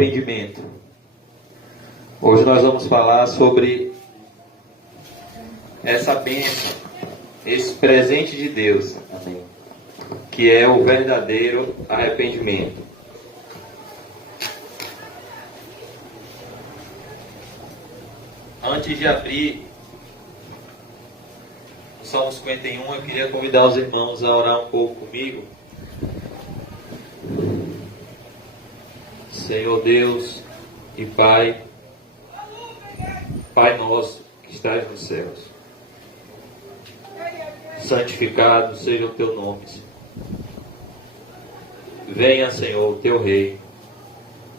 arrependimento. Hoje nós vamos falar sobre essa bênção, esse presente de Deus, amém, que é o verdadeiro arrependimento. Antes de abrir o Salmo 51, eu queria convidar os irmãos a orar um pouco comigo. Senhor Deus e Pai, Pai nosso que estás nos céus, santificado seja o teu nome, Senhor. Venha, Senhor, o teu reino.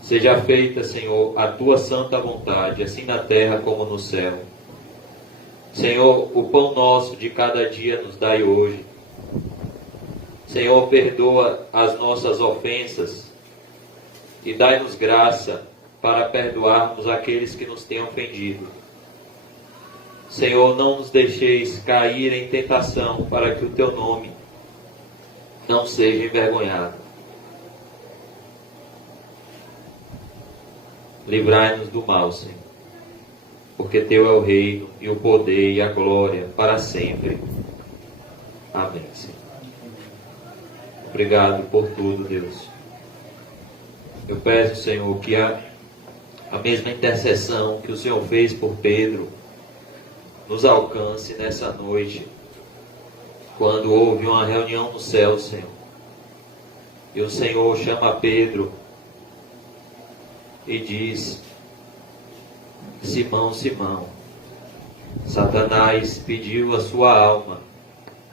Seja feita, Senhor, a tua santa vontade, assim na terra como no céu. Senhor, o pão nosso de cada dia nos dai hoje. Senhor, perdoa as nossas ofensas e dai-nos graça para perdoarmos aqueles que nos têm ofendido. Senhor, não nos deixeis cair em tentação, para que o teu nome não seja envergonhado. Livrai-nos do mal, Senhor, porque teu é o reino, e o poder, e a glória, para sempre. Amém, Senhor. Obrigado por tudo, Deus. Eu peço, Senhor, que a mesma intercessão que o Senhor fez por Pedro nos alcance nessa noite, quando houve uma reunião no céu, Senhor, e o Senhor chama Pedro e diz: Simão, Simão, Satanás pediu a sua alma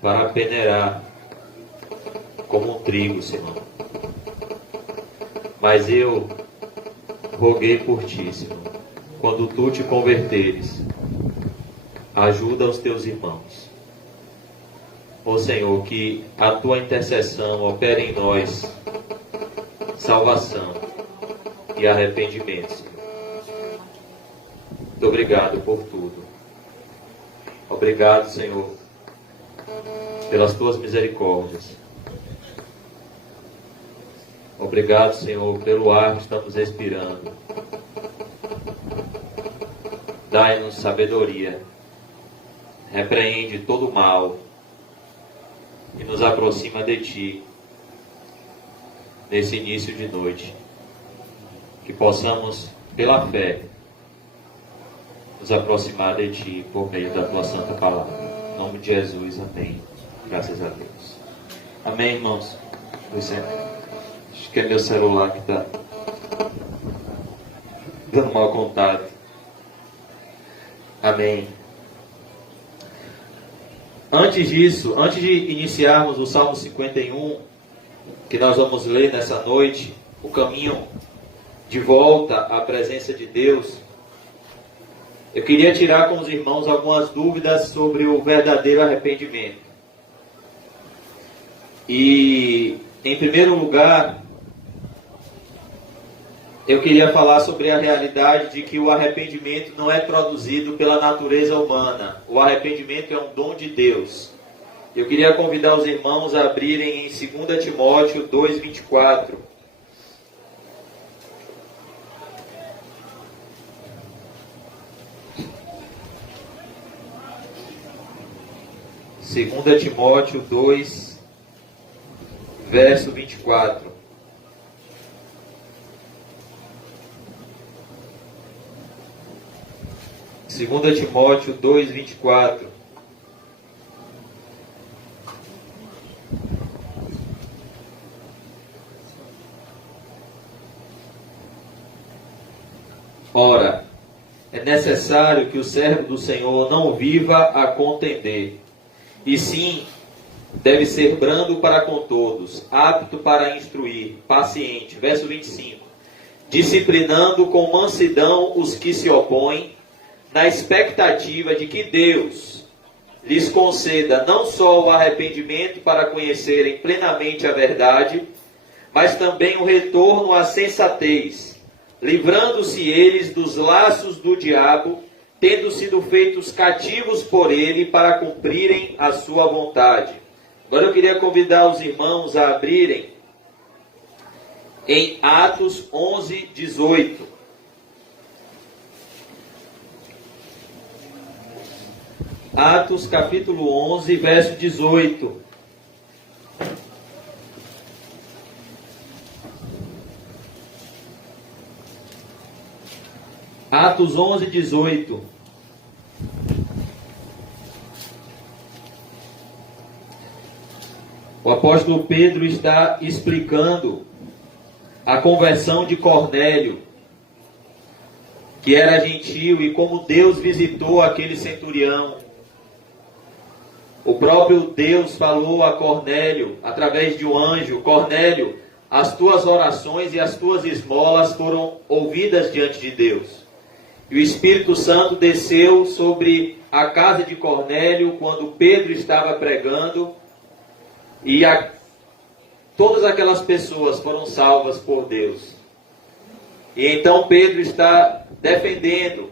para peneirar como um trigo, Simão. Mas eu roguei por ti, Senhor, quando tu te converteres, ajuda os teus irmãos. Ó Senhor, que a tua intercessão opere em nós salvação e arrependimento, Senhor. Muito obrigado por tudo. Obrigado, Senhor, pelas tuas misericórdias. Obrigado, Senhor, pelo ar que estamos respirando. Dai-nos sabedoria. Repreende todo o mal e nos aproxima de ti nesse início de noite. Que possamos, pela fé, nos aproximar de ti por meio da tua santa palavra. Em nome de Jesus, amém. Graças a Deus. Amém, irmãos? Acho que é meu celular que está dando mau contato. Amém. Antes disso, antes de iniciarmos o Salmo 51, que nós vamos ler nessa noite, o caminho de volta à presença de Deus, eu queria tirar com os irmãos algumas dúvidas sobre o verdadeiro arrependimento. E, em primeiro lugar, eu queria falar sobre a realidade de que o arrependimento não é produzido pela natureza humana. O arrependimento é um dom de Deus. Eu queria convidar os irmãos a abrirem em 2 Timóteo 2:24. 2 Timóteo 2, verso 24. Segunda Timóteo 2, 24. Ora, é necessário que o servo do Senhor não viva a contender, e sim deve ser brando para com todos, apto para instruir, paciente. Verso 25. Disciplinando com mansidão os que se opõem, na expectativa de que Deus lhes conceda não só o arrependimento para conhecerem plenamente a verdade, mas também o retorno à sensatez, livrando-se eles dos laços do diabo, tendo sido feitos cativos por ele para cumprirem a sua vontade. Agora eu queria convidar os irmãos a abrirem em Atos 11, 18. Atos capítulo 11, verso 18. Atos 11, 18. O apóstolo Pedro está explicando a conversão de Cornélio, que era gentio, e como Deus visitou aquele centurião. O próprio Deus falou a Cornélio, através de um anjo: Cornélio, as tuas orações e as tuas esmolas foram ouvidas diante de Deus. E o Espírito Santo desceu sobre a casa de Cornélio quando Pedro estava pregando, e todas aquelas pessoas foram salvas por Deus. E então Pedro está defendendo.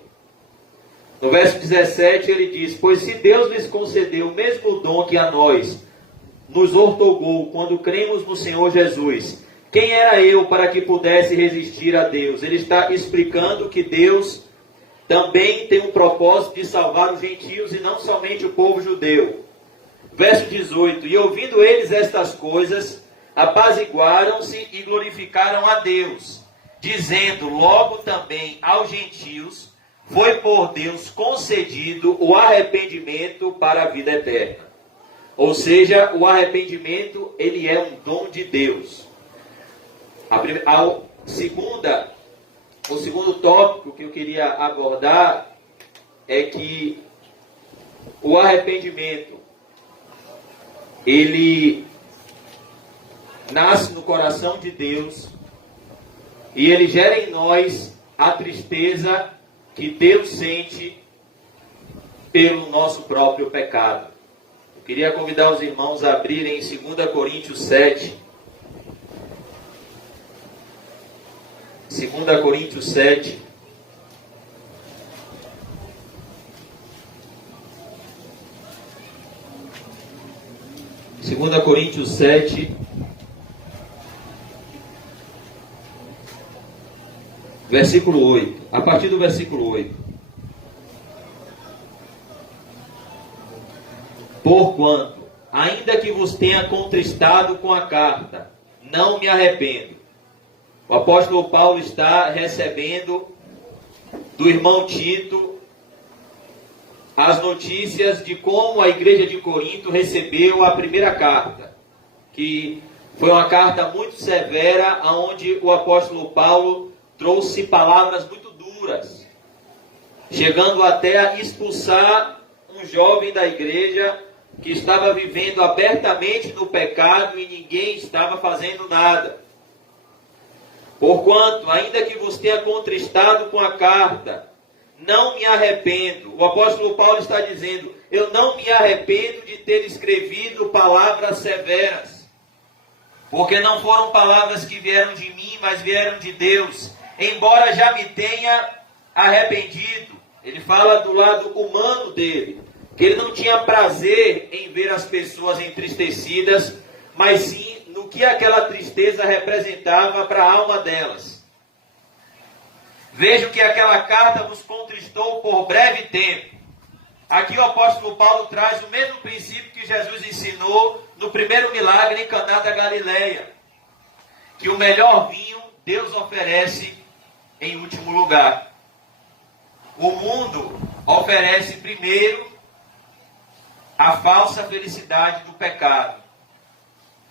No verso 17 ele diz: pois se Deus lhes concedeu o mesmo dom que a nós nos outorgou quando cremos no Senhor Jesus, quem era eu para que pudesse resistir a Deus? Ele está explicando que Deus também tem um propósito de salvar os gentios e não somente o povo judeu. Verso 18: e ouvindo eles estas coisas, apaziguaram-se e glorificaram a Deus, dizendo: logo também aos gentios foi por Deus concedido o arrependimento para a vida eterna. Ou seja, o arrependimento, ele é um dom de Deus. O segundo tópico que eu queria abordar é que o arrependimento, ele nasce no coração de Deus e ele gera em nós a tristeza que Deus sente pelo nosso próprio pecado. Eu queria convidar os irmãos a abrirem em 2 Coríntios 7. 2 Coríntios 7. Segunda Coríntios 7, versículo 8. A partir do versículo 8. Porquanto, ainda que vos tenha contristado com a carta, não me arrependo. O apóstolo Paulo está recebendo do irmão Tito as notícias de como a igreja de Corinto recebeu a primeira carta, que foi uma carta muito severa, onde o apóstolo Paulo trouxe palavras muito duras, chegando até a expulsar um jovem da igreja que estava vivendo abertamente no pecado e ninguém estava fazendo nada. Porquanto, ainda que vos tenha contristado com a carta, não me arrependo. O apóstolo Paulo está dizendo: eu não me arrependo de ter escrevido palavras severas, porque não foram palavras que vieram de mim, mas vieram de Deus, embora já me tenha arrependido. Ele fala do lado humano dele, que ele não tinha prazer em ver as pessoas entristecidas, mas sim no que aquela tristeza representava para a alma delas. Vejo que aquela carta vos contristou por breve tempo. Aqui o apóstolo Paulo traz o mesmo princípio que Jesus ensinou no primeiro milagre em Caná da Galileia, que o melhor vinho Deus oferece em último lugar. O mundo oferece primeiro a falsa felicidade do pecado,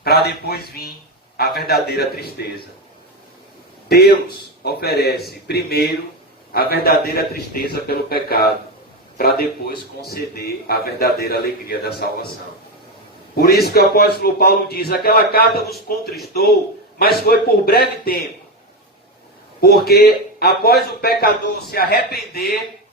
para depois vir a verdadeira tristeza. Deus oferece primeiro a verdadeira tristeza pelo pecado, para depois conceder a verdadeira alegria da salvação. Por isso que o apóstolo Paulo diz: aquela carta vos contristou, mas foi por breve tempo. Porque após o pecador se arrepender,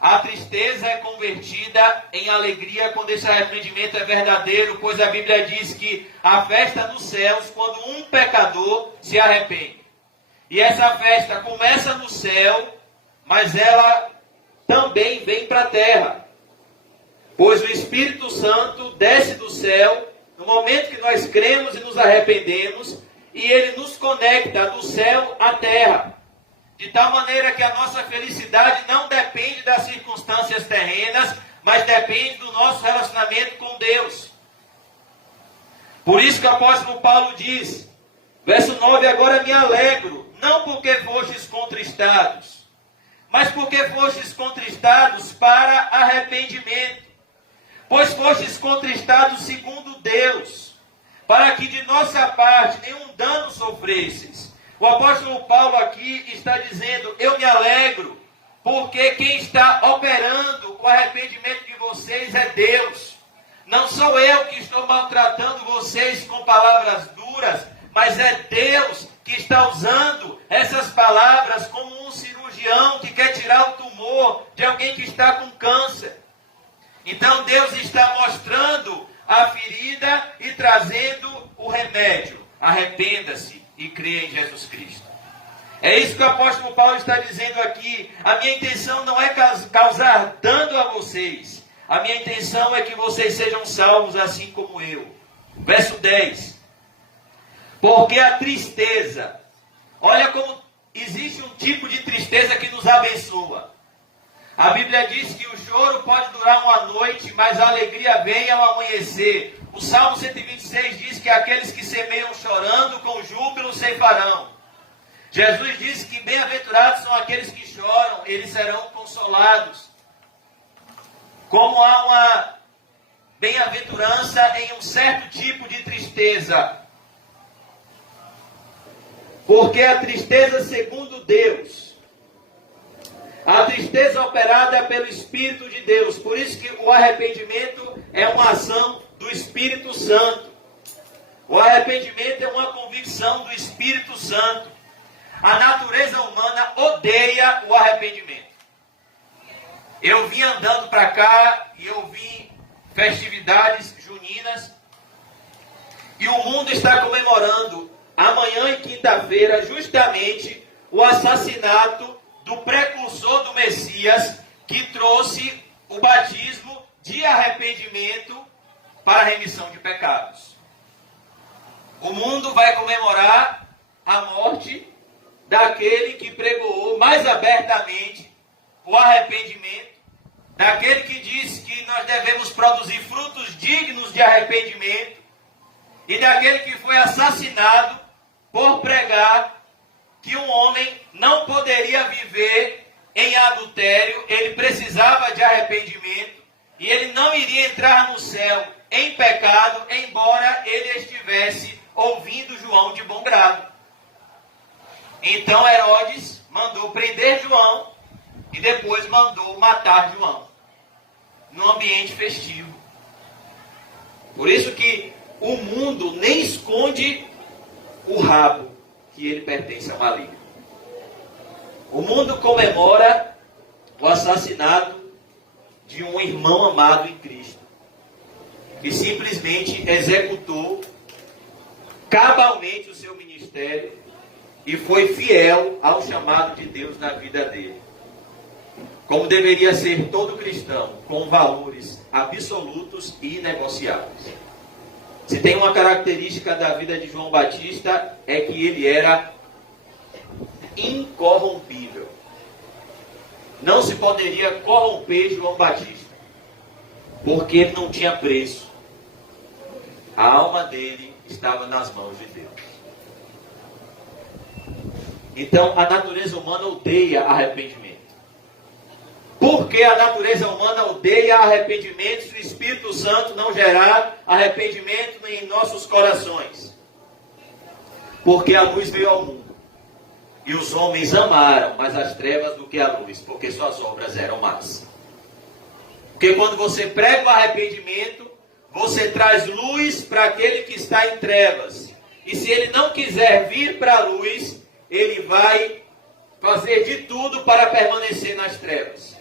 a tristeza é convertida em alegria quando esse arrependimento é verdadeiro, pois a Bíblia diz que a festa nos céus quando um pecador se arrepende. E essa festa começa no céu, mas ela também vem para a terra. Pois o Espírito Santo desce do céu no momento que nós cremos e nos arrependemos, e ele nos conecta do céu à terra. De tal maneira que a nossa felicidade não depende das circunstâncias terrenas, mas depende do nosso relacionamento com Deus. Por isso que o apóstolo Paulo diz, verso 9, agora me alegro, não porque fostes contristados, mas porque fostes contristados para arrependimento. Pois fostes contristados segundo Deus, para que de nossa parte nenhum dano sofresseis. O apóstolo Paulo aqui está dizendo, eu me alegro, porque quem está operando o arrependimento de vocês é Deus. Não sou eu que estou maltratando vocês com palavras duras, mas é Deus que está usando essas palavras como um cirurgião que quer tirar o tumor de alguém que está com câncer. Então Deus está mostrando a ferida e trazendo o remédio. Arrependa-se e creia em Jesus Cristo. É isso que o apóstolo Paulo está dizendo aqui. A minha intenção não é causar dano a vocês. A minha intenção é que vocês sejam salvos assim como eu. Verso 10. Porque a tristeza, olha como existe um tipo de tristeza que nos abençoa. A Bíblia diz que o choro pode durar uma noite, mas a alegria vem ao amanhecer. O Salmo 126 diz que aqueles que semeiam chorando, com júbilo ceifarão. Jesus disse que bem-aventurados são aqueles que choram, eles serão consolados. Como há uma bem-aventurança em um certo tipo de tristeza. Porque a tristeza segundo Deus, a tristeza operada pelo Espírito de Deus. Por isso que o arrependimento é uma ação do Espírito Santo. O arrependimento é uma convicção do Espírito Santo. A natureza humana odeia o arrependimento. Eu vim andando para cá e eu vi festividades juninas e o mundo está comemorando amanhã e quinta-feira justamente o assassinato do precursor do Messias, que trouxe o batismo de arrependimento para a remissão de pecados. O mundo vai comemorar a morte daquele que pregoou mais abertamente o arrependimento, daquele que disse que nós devemos produzir frutos dignos de arrependimento, e daquele que foi assassinado por pregar que um homem não poderia viver em adultério, ele precisava de arrependimento, e ele não iria entrar no céu em pecado, embora ele estivesse ouvindo João de bom grado. Então Herodes mandou prender João, e depois mandou matar João, no ambiente festivo. Por isso que o mundo nem esconde o rabo, que ele pertence ao maligno. O mundo comemora o assassinato de um irmão amado em Cristo, que simplesmente executou cabalmente o seu ministério e foi fiel ao chamado de Deus na vida dele. Como deveria ser todo cristão, com valores absolutos e inegociáveis. Se tem uma característica da vida de João Batista, é que ele era incorrompível. Não se poderia corromper João Batista, porque ele não tinha preço. A alma dele estava nas mãos de Deus. Então, a natureza humana odeia arrependimento. Porque a natureza humana odeia arrependimento se o Espírito Santo não gerar arrependimento em nossos corações. Porque a luz veio ao mundo. E os homens amaram mais as trevas do que a luz, porque suas obras eram más. Porque quando você prega o arrependimento, você traz luz para aquele que está em trevas. E se ele não quiser vir para a luz, ele vai fazer de tudo para permanecer nas trevas.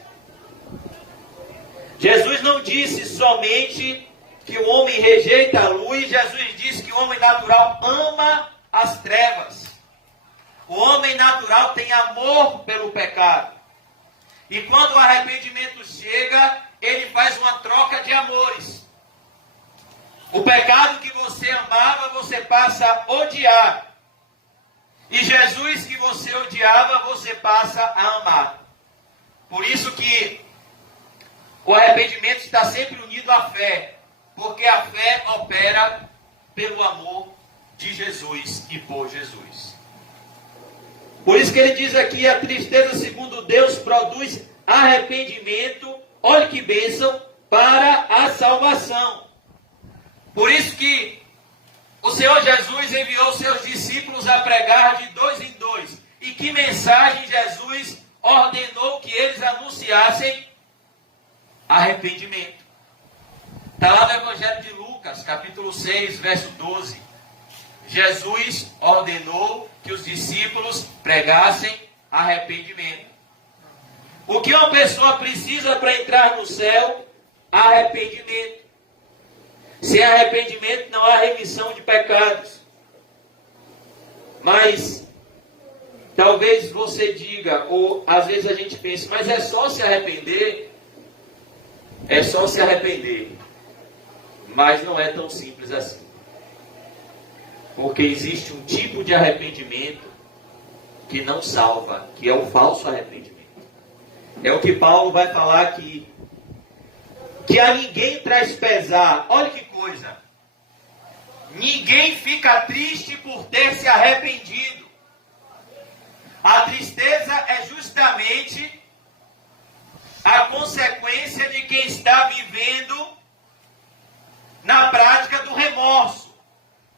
Jesus não disse somente que o homem rejeita a luz, Jesus disse que o homem natural ama as trevas. O homem natural tem amor pelo pecado. E quando o arrependimento chega, ele faz uma troca de amores. O pecado que você amava, você passa a odiar. E Jesus que você odiava, você passa a amar. Por isso que o arrependimento está sempre unido à fé, porque a fé opera pelo amor de Jesus e por Jesus. Por isso que ele diz aqui, a tristeza segundo Deus produz arrependimento, olha que bênção, para a salvação. Por isso que o Senhor Jesus enviou seus discípulos a pregar de 2 em 2. E que mensagem Jesus ordenou que eles anunciassem? Arrependimento. Está lá no Evangelho de Lucas, capítulo 6, verso 12. Jesus ordenou que os discípulos pregassem arrependimento. O que uma pessoa precisa para entrar no céu? Arrependimento. Sem arrependimento não há remissão de pecados. Mas talvez você diga, ou às vezes a gente pense, mas é só se arrepender? É só se arrepender. Mas não é tão simples assim. Porque existe um tipo de arrependimento que não salva, que é o falso arrependimento. É o que Paulo vai falar aqui. Que a ninguém traz pesar. Olha que coisa. Ninguém fica triste por ter se arrependido. A tristeza é justamente a consequência de quem está vivendo na prática do remorso.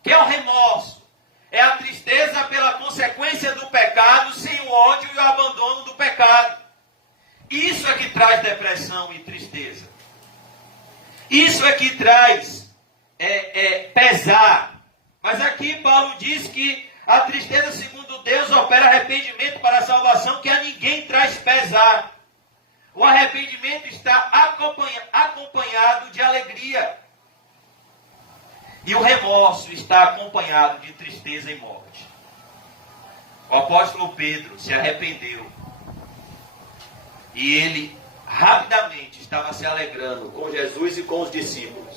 Que é o remorso? É a tristeza pela consequência do pecado, sem o ódio e o abandono do pecado. Isso é que traz depressão e tristeza. Isso é que traz pesar. Mas aqui Paulo diz que a tristeza segundo Deus opera arrependimento para a salvação, que a ninguém traz pesar. O arrependimento está acompanhado de alegria. E o remorso está acompanhado de tristeza e morte. O apóstolo Pedro se arrependeu. E ele rapidamente estava se alegrando com Jesus e com os discípulos.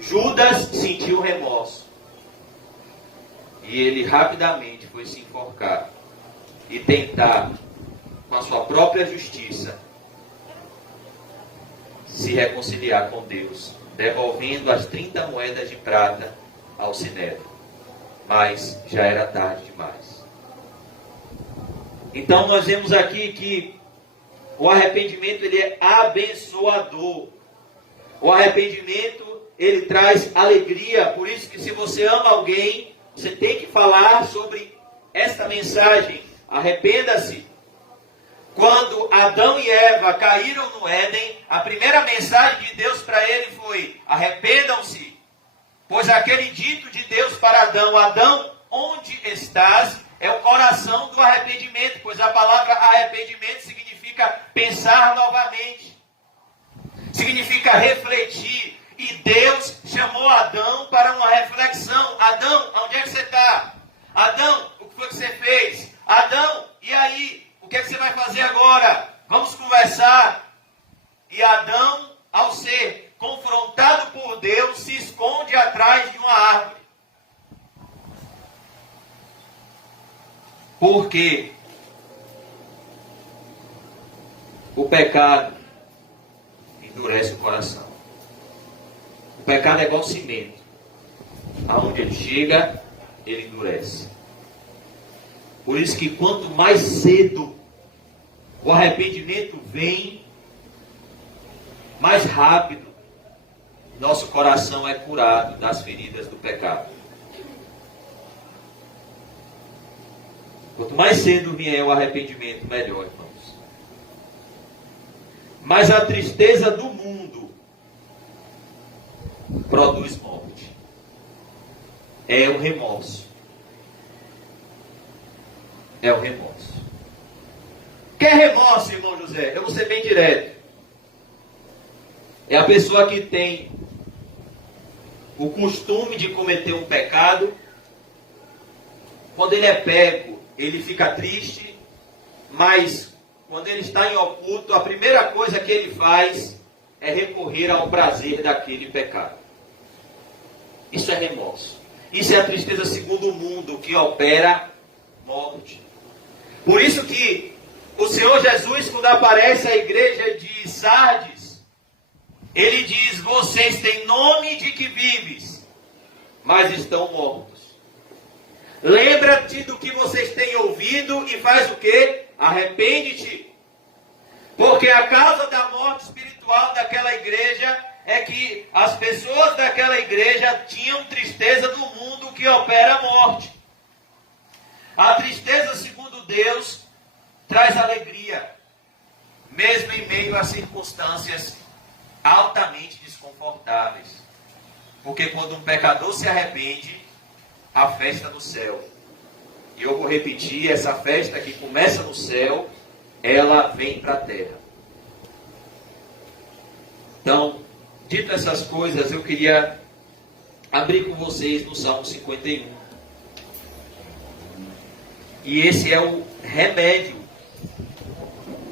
Judas sentiu remorso. E ele rapidamente foi se enforcar e tentar, com a sua própria justiça, se reconciliar com Deus, devolvendo as 30 moedas de prata ao Sinédrio. Mas já era tarde demais. Então nós vemos aqui que o arrependimento ele é abençoador. O arrependimento ele traz alegria. Por isso que se você ama alguém, você tem que falar sobre esta mensagem. Arrependa-se. Quando Adão e Eva caíram no Éden, a primeira mensagem de Deus para ele foi: arrependam-se. Pois aquele dito de Deus para Adão: Adão, onde estás? É o coração do arrependimento. Pois a palavra arrependimento significa pensar novamente. Significa refletir. E Deus chamou Adão para uma reflexão. Adão, onde é que você está? Adão, o que foi que você fez? Adão, e aí? O que é que você vai fazer agora? Vamos conversar. E Adão, ao ser confrontado por Deus, se esconde atrás de uma árvore. Por quê? O pecado endurece o coração. O pecado é igual cimento. Aonde ele chega, ele endurece. Por isso que quanto mais cedo o arrependimento vem, mais rápido nosso coração é curado das feridas do pecado. Quanto mais cedo vier o arrependimento, melhor, irmãos. Mas a tristeza do mundo produz morte. É o remorso. É o remorso. O que é remorso, irmão José? Eu vou ser bem direto. É a pessoa que tem o costume de cometer um pecado. Quando ele é pego, ele fica triste. Mas quando ele está em oculto, a primeira coisa que ele faz é recorrer ao prazer daquele pecado. Isso é remorso. Isso é a tristeza segundo o mundo, que opera morte. Por isso que o Senhor Jesus, quando aparece à igreja de Sardes, ele diz: vocês têm nome de que vives, mas estão mortos. Lembra-te do que vocês têm ouvido e faz o quê? Arrepende-te. Porque a causa da morte espiritual daquela igreja é que as pessoas daquela igreja tinham tristeza do mundo que opera a morte. A tristeza, segundo Deus, traz alegria, mesmo em meio a circunstâncias altamente desconfortáveis. Porque quando um pecador se arrepende, a festa no céu. E eu vou repetir, essa festa que começa no céu, ela vem para a terra. Então, dito essas coisas, eu queria abrir com vocês no Salmo 51. E esse é o remédio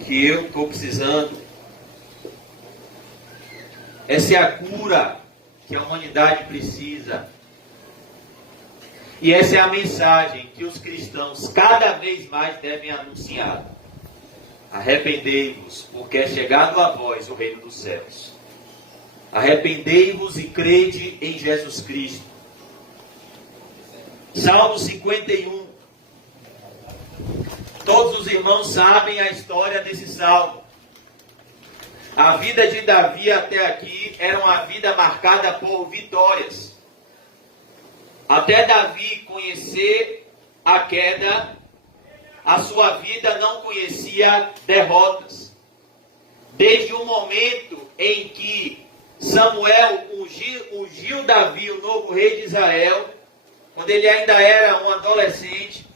que eu estou precisando. Essa é a cura que a humanidade precisa. E essa é a mensagem que os cristãos cada vez mais devem anunciar. Arrependei-vos, porque é chegado a vós o reino dos céus. Arrependei-vos e crede em Jesus Cristo. Salmo 51. Todos os irmãos sabem a história desse salmo. A vida de Davi até aqui era uma vida marcada por vitórias. Até Davi conhecer a queda, a sua vida não conhecia derrotas. Desde o momento em que Samuel ungiu Davi, o novo rei de Israel, quando ele ainda era um adolescente,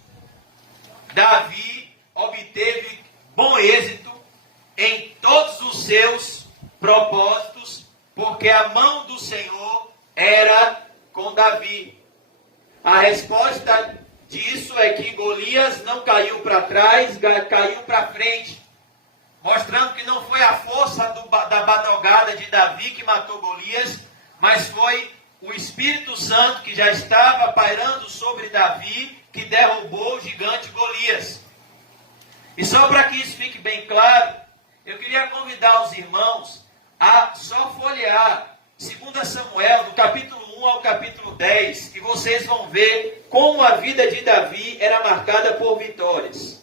Davi obteve bom êxito em todos os seus propósitos, porque a mão do Senhor era com Davi. A resposta disso é que Golias não caiu para trás, caiu para frente, mostrando que não foi a força da badalgada de Davi que matou Golias, mas foi o Espírito Santo que já estava pairando sobre Davi, que derrubou o gigante Golias. E só para que isso fique bem claro, eu queria convidar os irmãos a só folhear 2 Samuel, do capítulo 1 ao capítulo 10, e vocês vão ver como a vida de Davi era marcada por vitórias.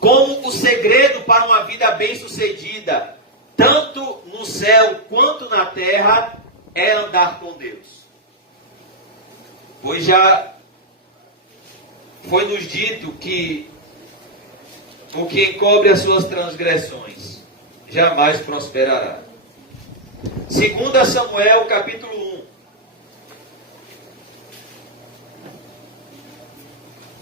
Como o segredo para uma vida bem-sucedida, tanto no céu quanto na terra, é andar com Deus. Pois já foi nos dito que o que encobre as suas transgressões jamais prosperará. 2 Samuel, capítulo 1.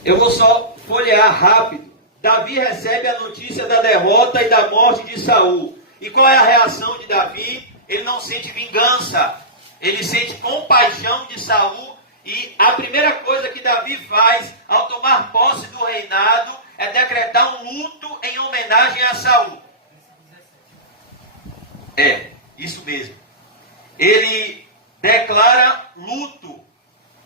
Eu vou só folhear rápido. Davi recebe a notícia da derrota e da morte de Saul. E qual é a reação de Davi? Ele não sente vingança. Ele sente compaixão de Saul. E a primeira coisa que Davi faz ao tomar posse do reinado é decretar um luto em homenagem a Saul. É, isso mesmo. Ele declara luto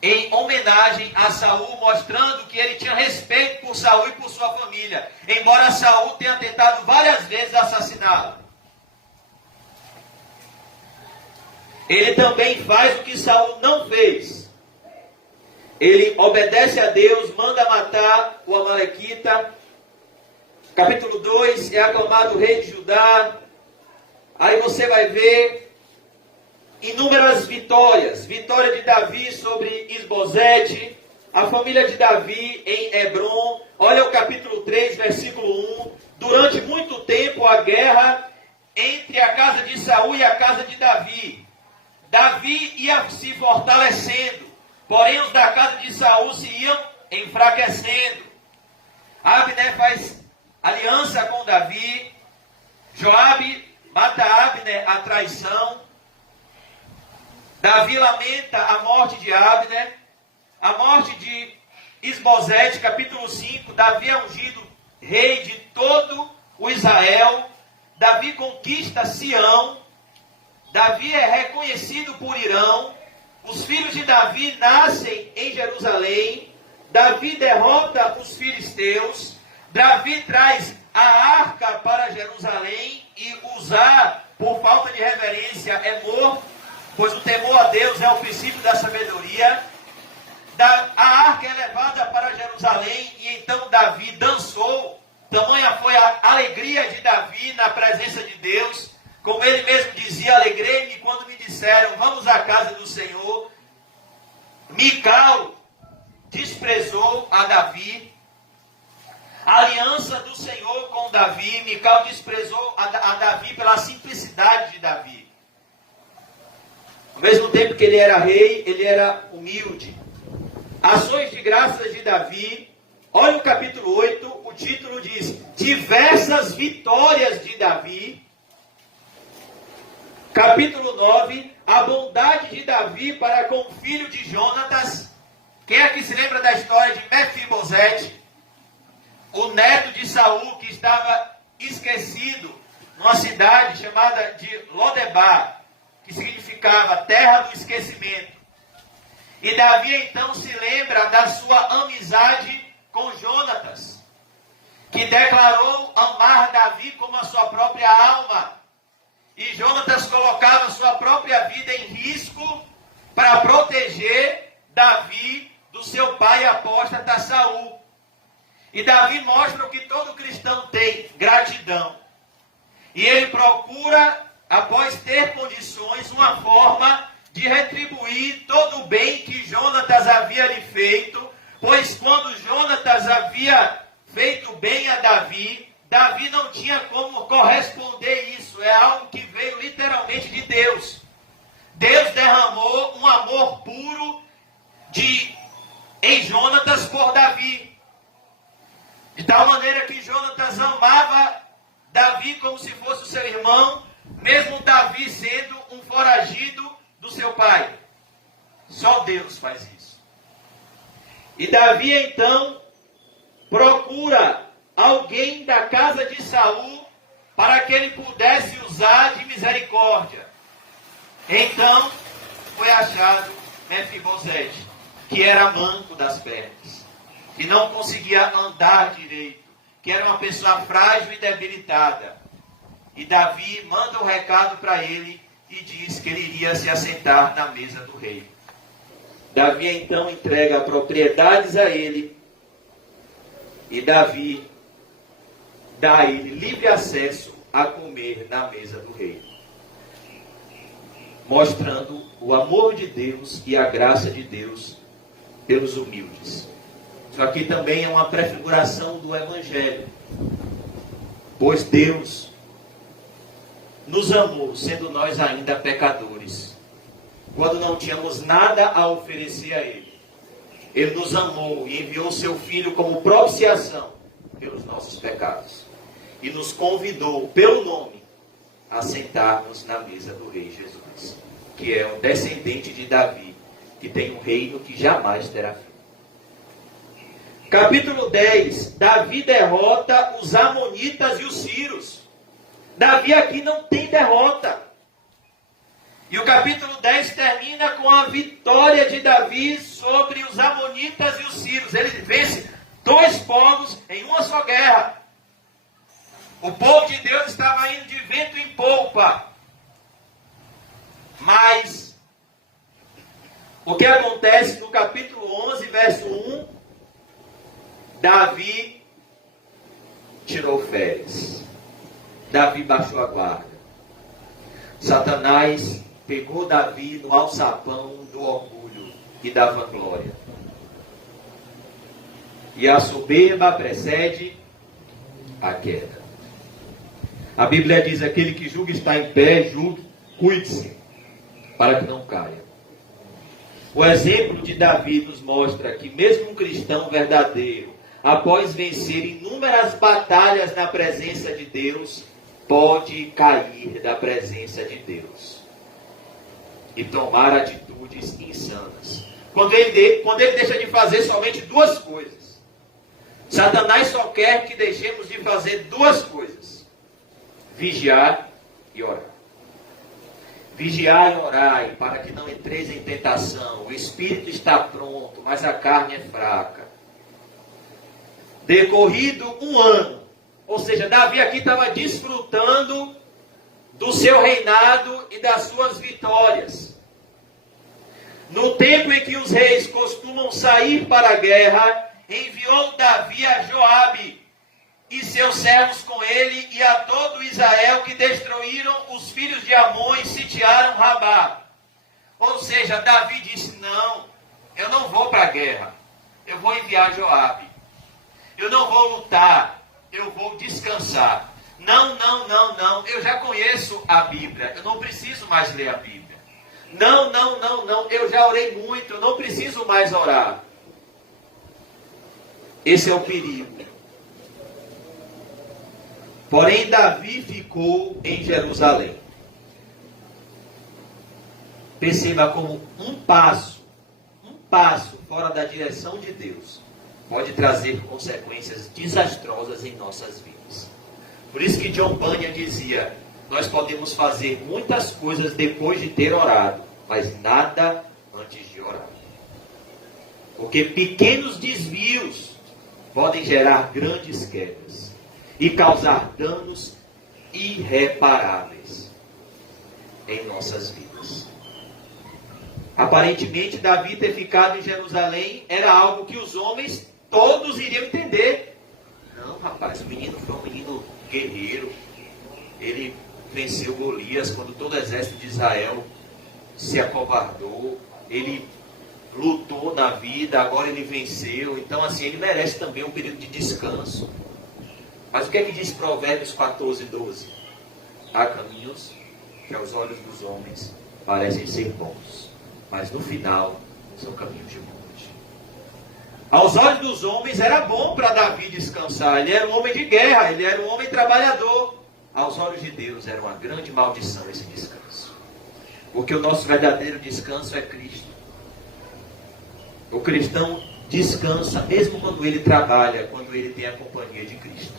em homenagem a Saul, mostrando que ele tinha respeito por Saul e por sua família, embora Saul tenha tentado várias vezes assassiná-lo. Ele também faz o que Saul não fez. Ele obedece a Deus, manda matar o Amalequita. Capítulo 2, é aclamado rei de Judá. Aí você vai ver inúmeras vitórias. Vitória de Davi sobre Isbosete, a família de Davi em Hebron. Olha o capítulo 3, versículo 1. Durante muito tempo a guerra entre a casa de Saul e a casa de Davi. Davi ia se fortalecendo, porém os da casa de Saul se iam enfraquecendo. Abner faz aliança com Davi. Joabe mata Abner, a traição. Davi lamenta a morte de Abner. A morte de Isbosete, capítulo 5. Davi é ungido rei de todo o Israel. Davi conquista Sião. Davi é reconhecido por Irão. Os filhos de Davi nascem em Jerusalém. Davi derrota os filisteus, Davi traz a arca para Jerusalém e Uzá, por falta de reverência, é morto, pois o temor a Deus é o princípio da sabedoria. A arca é levada para Jerusalém e então Davi dançou. Tamanha foi a alegria de Davi na presença de Deus. Como ele mesmo dizia, alegrei-me quando me disseram, vamos à casa do Senhor. Mical desprezou a Davi. A aliança do Senhor com Davi, Mical desprezou a Davi pela simplicidade de Davi. Ao mesmo tempo que ele era rei, ele era humilde. Ações de graças de Davi. Olha o capítulo 8, o título diz, diversas vitórias de Davi. Capítulo 9, a bondade de Davi para com o filho de Jonatas. Quem é que se lembra da história de Mefibosete? O neto de Saul que estava esquecido numa cidade chamada de Lodebar, que significava terra do esquecimento. E Davi então se lembra da sua amizade com Jonatas, que declarou amar Davi como a sua própria alma. E Jonatas colocava sua própria vida em risco para proteger Davi do seu pai apóstata Saul. E Davi mostra o que todo cristão tem, gratidão. E ele procura, após ter condições, uma forma de retribuir todo o bem que Jonatas havia lhe feito, pois quando Jonatas havia feito bem a Davi, Davi não tinha como corresponder isso. É algo que veio literalmente de Deus. Deus derramou um amor puro em Jonatas por Davi. De tal maneira que Jonatas amava Davi como se fosse o seu irmão, mesmo Davi sendo um foragido do seu pai. Só Deus faz isso. E Davi então procura alguém da casa de Saul para que ele pudesse usar de misericórdia. Então foi achado Mefibosete, que era manco das pernas, que não conseguia andar direito, que era uma pessoa frágil e debilitada. E Davi manda um recado para ele e diz que ele iria se assentar na mesa do rei. Davi então entrega propriedades a ele e Davi dá a ele livre acesso a comer na mesa do rei, mostrando o amor de Deus e a graça de Deus pelos humildes. Isso aqui também é uma prefiguração do Evangelho, pois Deus nos amou, sendo nós ainda pecadores, quando não tínhamos nada a oferecer a Ele. Ele nos amou e enviou seu Filho como propiciação pelos nossos pecados. E nos convidou, pelo nome, a sentarmos na mesa do Rei Jesus, que é um descendente de Davi, que tem um reino que jamais terá fim. Capítulo 10, Davi derrota os Amonitas e os Sírios. Davi aqui não tem derrota. E o capítulo 10 termina com a vitória de Davi sobre os Amonitas e os Sírios. Ele vence dois povos em uma só guerra. O povo de Deus estava indo de vento em polpa. Mas o que acontece no capítulo 11, verso 1, Davi tirou férias. Davi baixou a guarda. Satanás pegou Davi no alçapão do orgulho e da vanglória. E a soberba precede a queda. A Bíblia diz, aquele que julga estar em pé, julgue, cuide-se, para que não caia. O exemplo de Davi nos mostra que mesmo um cristão verdadeiro, após vencer inúmeras batalhas na presença de Deus, pode cair da presença de Deus e tomar atitudes insanas. Quando ele deixa de fazer somente duas coisas. Satanás só quer que deixemos de fazer duas coisas: vigiar e orar. Vigiai e orai, para que não entreis em tentação. O espírito está pronto, mas a carne é fraca. decorrido um ano. Ou seja, Davi aqui estava desfrutando do seu reinado e das suas vitórias. No tempo em que os reis costumam sair para a guerra, enviou Davi a Joabe e seus servos com ele e a todo Israel, que destruíram os filhos de Amon e sitiaram Rabá. Ou seja, Davi disse: não, eu não vou para a guerra, eu vou enviar Joabe. Eu não vou lutar, eu vou descansar. Não, eu já conheço a Bíblia, eu não preciso mais ler a Bíblia. Não, eu já orei muito, eu não preciso mais orar. Esse é o perigo. Porém, Davi ficou em Jerusalém. Perceba como um passo fora da direção de Deus pode trazer consequências desastrosas em nossas vidas. Por isso que John Bunyan dizia: nós podemos fazer muitas coisas depois de ter orado, mas nada antes de orar. Porque pequenos desvios podem gerar grandes quedas e causar danos irreparáveis em nossas vidas. Aparentemente, Davi ter ficado em Jerusalém era algo que os homens todos iriam entender. Não, rapaz, o menino foi um menino guerreiro. Ele venceu Golias quando todo o exército de Israel se acovardou. Ele lutou na vida, agora ele venceu. Então, assim, ele merece também um período de descanso. Mas o que é que diz Provérbios 14:12? Há caminhos que aos olhos dos homens parecem ser bons, mas no final são caminhos de morte. Aos olhos dos homens era bom para Davi descansar. Ele era um homem de guerra, ele era um homem trabalhador. Aos olhos de Deus era uma grande maldição esse descanso. Porque o nosso verdadeiro descanso é Cristo. O cristão descansa mesmo quando ele trabalha, quando ele tem a companhia de Cristo.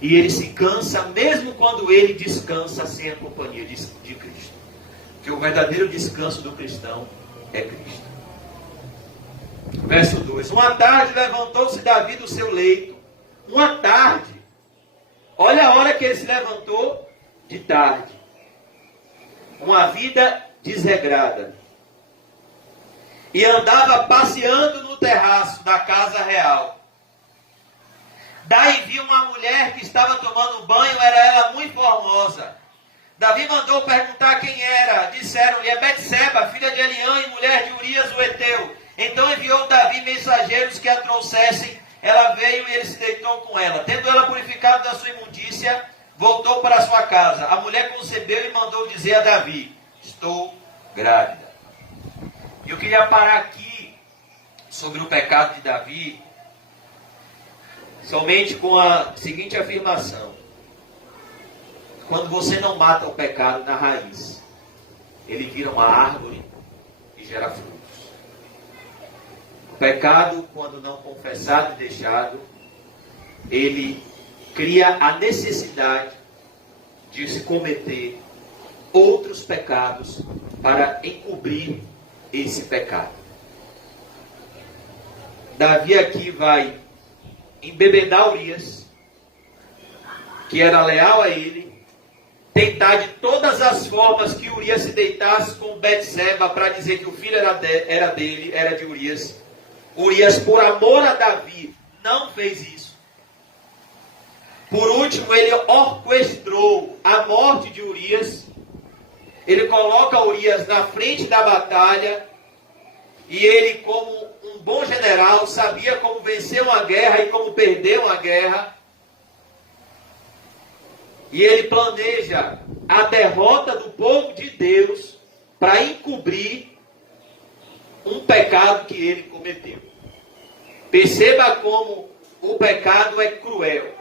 E ele se cansa mesmo quando ele descansa sem a companhia de Cristo. Porque o verdadeiro descanso do cristão é Cristo. Verso 2. Uma tarde levantou-se Davi do seu leito. Uma tarde. Olha a hora que ele se levantou, de tarde. Uma vida desregrada. E andava passeando no terraço da casa real. Daí viu uma mulher que estava tomando banho, era ela muito formosa. Davi mandou perguntar quem era. Disseram-lhe: é Betseba, filha de Eliã e mulher de Urias o Heteu. Então enviou Davi mensageiros que a trouxessem. Ela veio e ele se deitou com ela. Tendo ela purificado da sua imundícia, voltou para a sua casa. A mulher concebeu e mandou dizer a Davi: estou grávida. Eu queria parar aqui sobre o pecado de Davi, somente com a seguinte afirmação: quando você não mata o pecado na raiz, ele vira uma árvore e gera frutos. O pecado, quando não confessado e deixado, ele cria a necessidade de se cometer outros pecados para encobrir esse pecado. Davi aqui vai embebedar Urias, que era leal a ele, tentar de todas as formas que Urias se deitasse com Betseba para dizer que o filho era dele, era de Urias. Urias, por amor a Davi, não fez isso. Por último, ele orquestrou a morte de Urias. Ele coloca Urias na frente da batalha. E ele, como um bom general, sabia como vencer uma guerra e como perder uma guerra. E ele planeja a derrota do povo de Deus para encobrir um pecado que ele cometeu. Perceba como o pecado é cruel.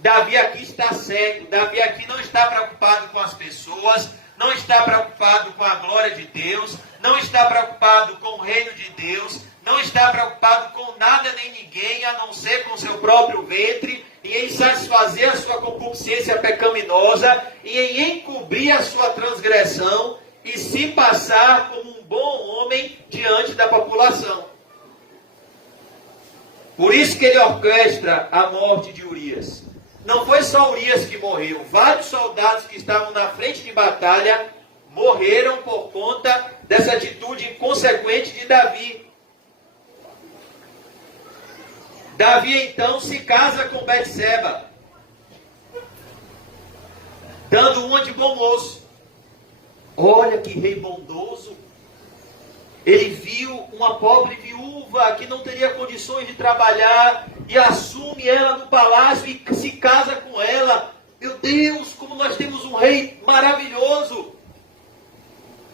Davi aqui está cego. Davi aqui não está preocupado com as pessoas, não está preocupado com a glória de Deus, não está preocupado com o reino de Deus, não está preocupado com nada nem ninguém, a não ser com seu próprio ventre, e em satisfazer a sua concupiscência pecaminosa, e em encobrir a sua transgressão, e se passar como um bom homem diante da população. Por isso que ele orquestra a morte de Urias. Não foi só Urias que morreu. Vários soldados que estavam na frente de batalha morreram por conta dessa atitude inconsequente de Davi. Davi então se casa com Betseba, dando uma de bom moço. Olha que rei bondoso. Ele viu uma pobre viúva que não teria condições de trabalhar e assume ela no palácio e se casa com ela. Meu Deus, como nós temos um rei maravilhoso.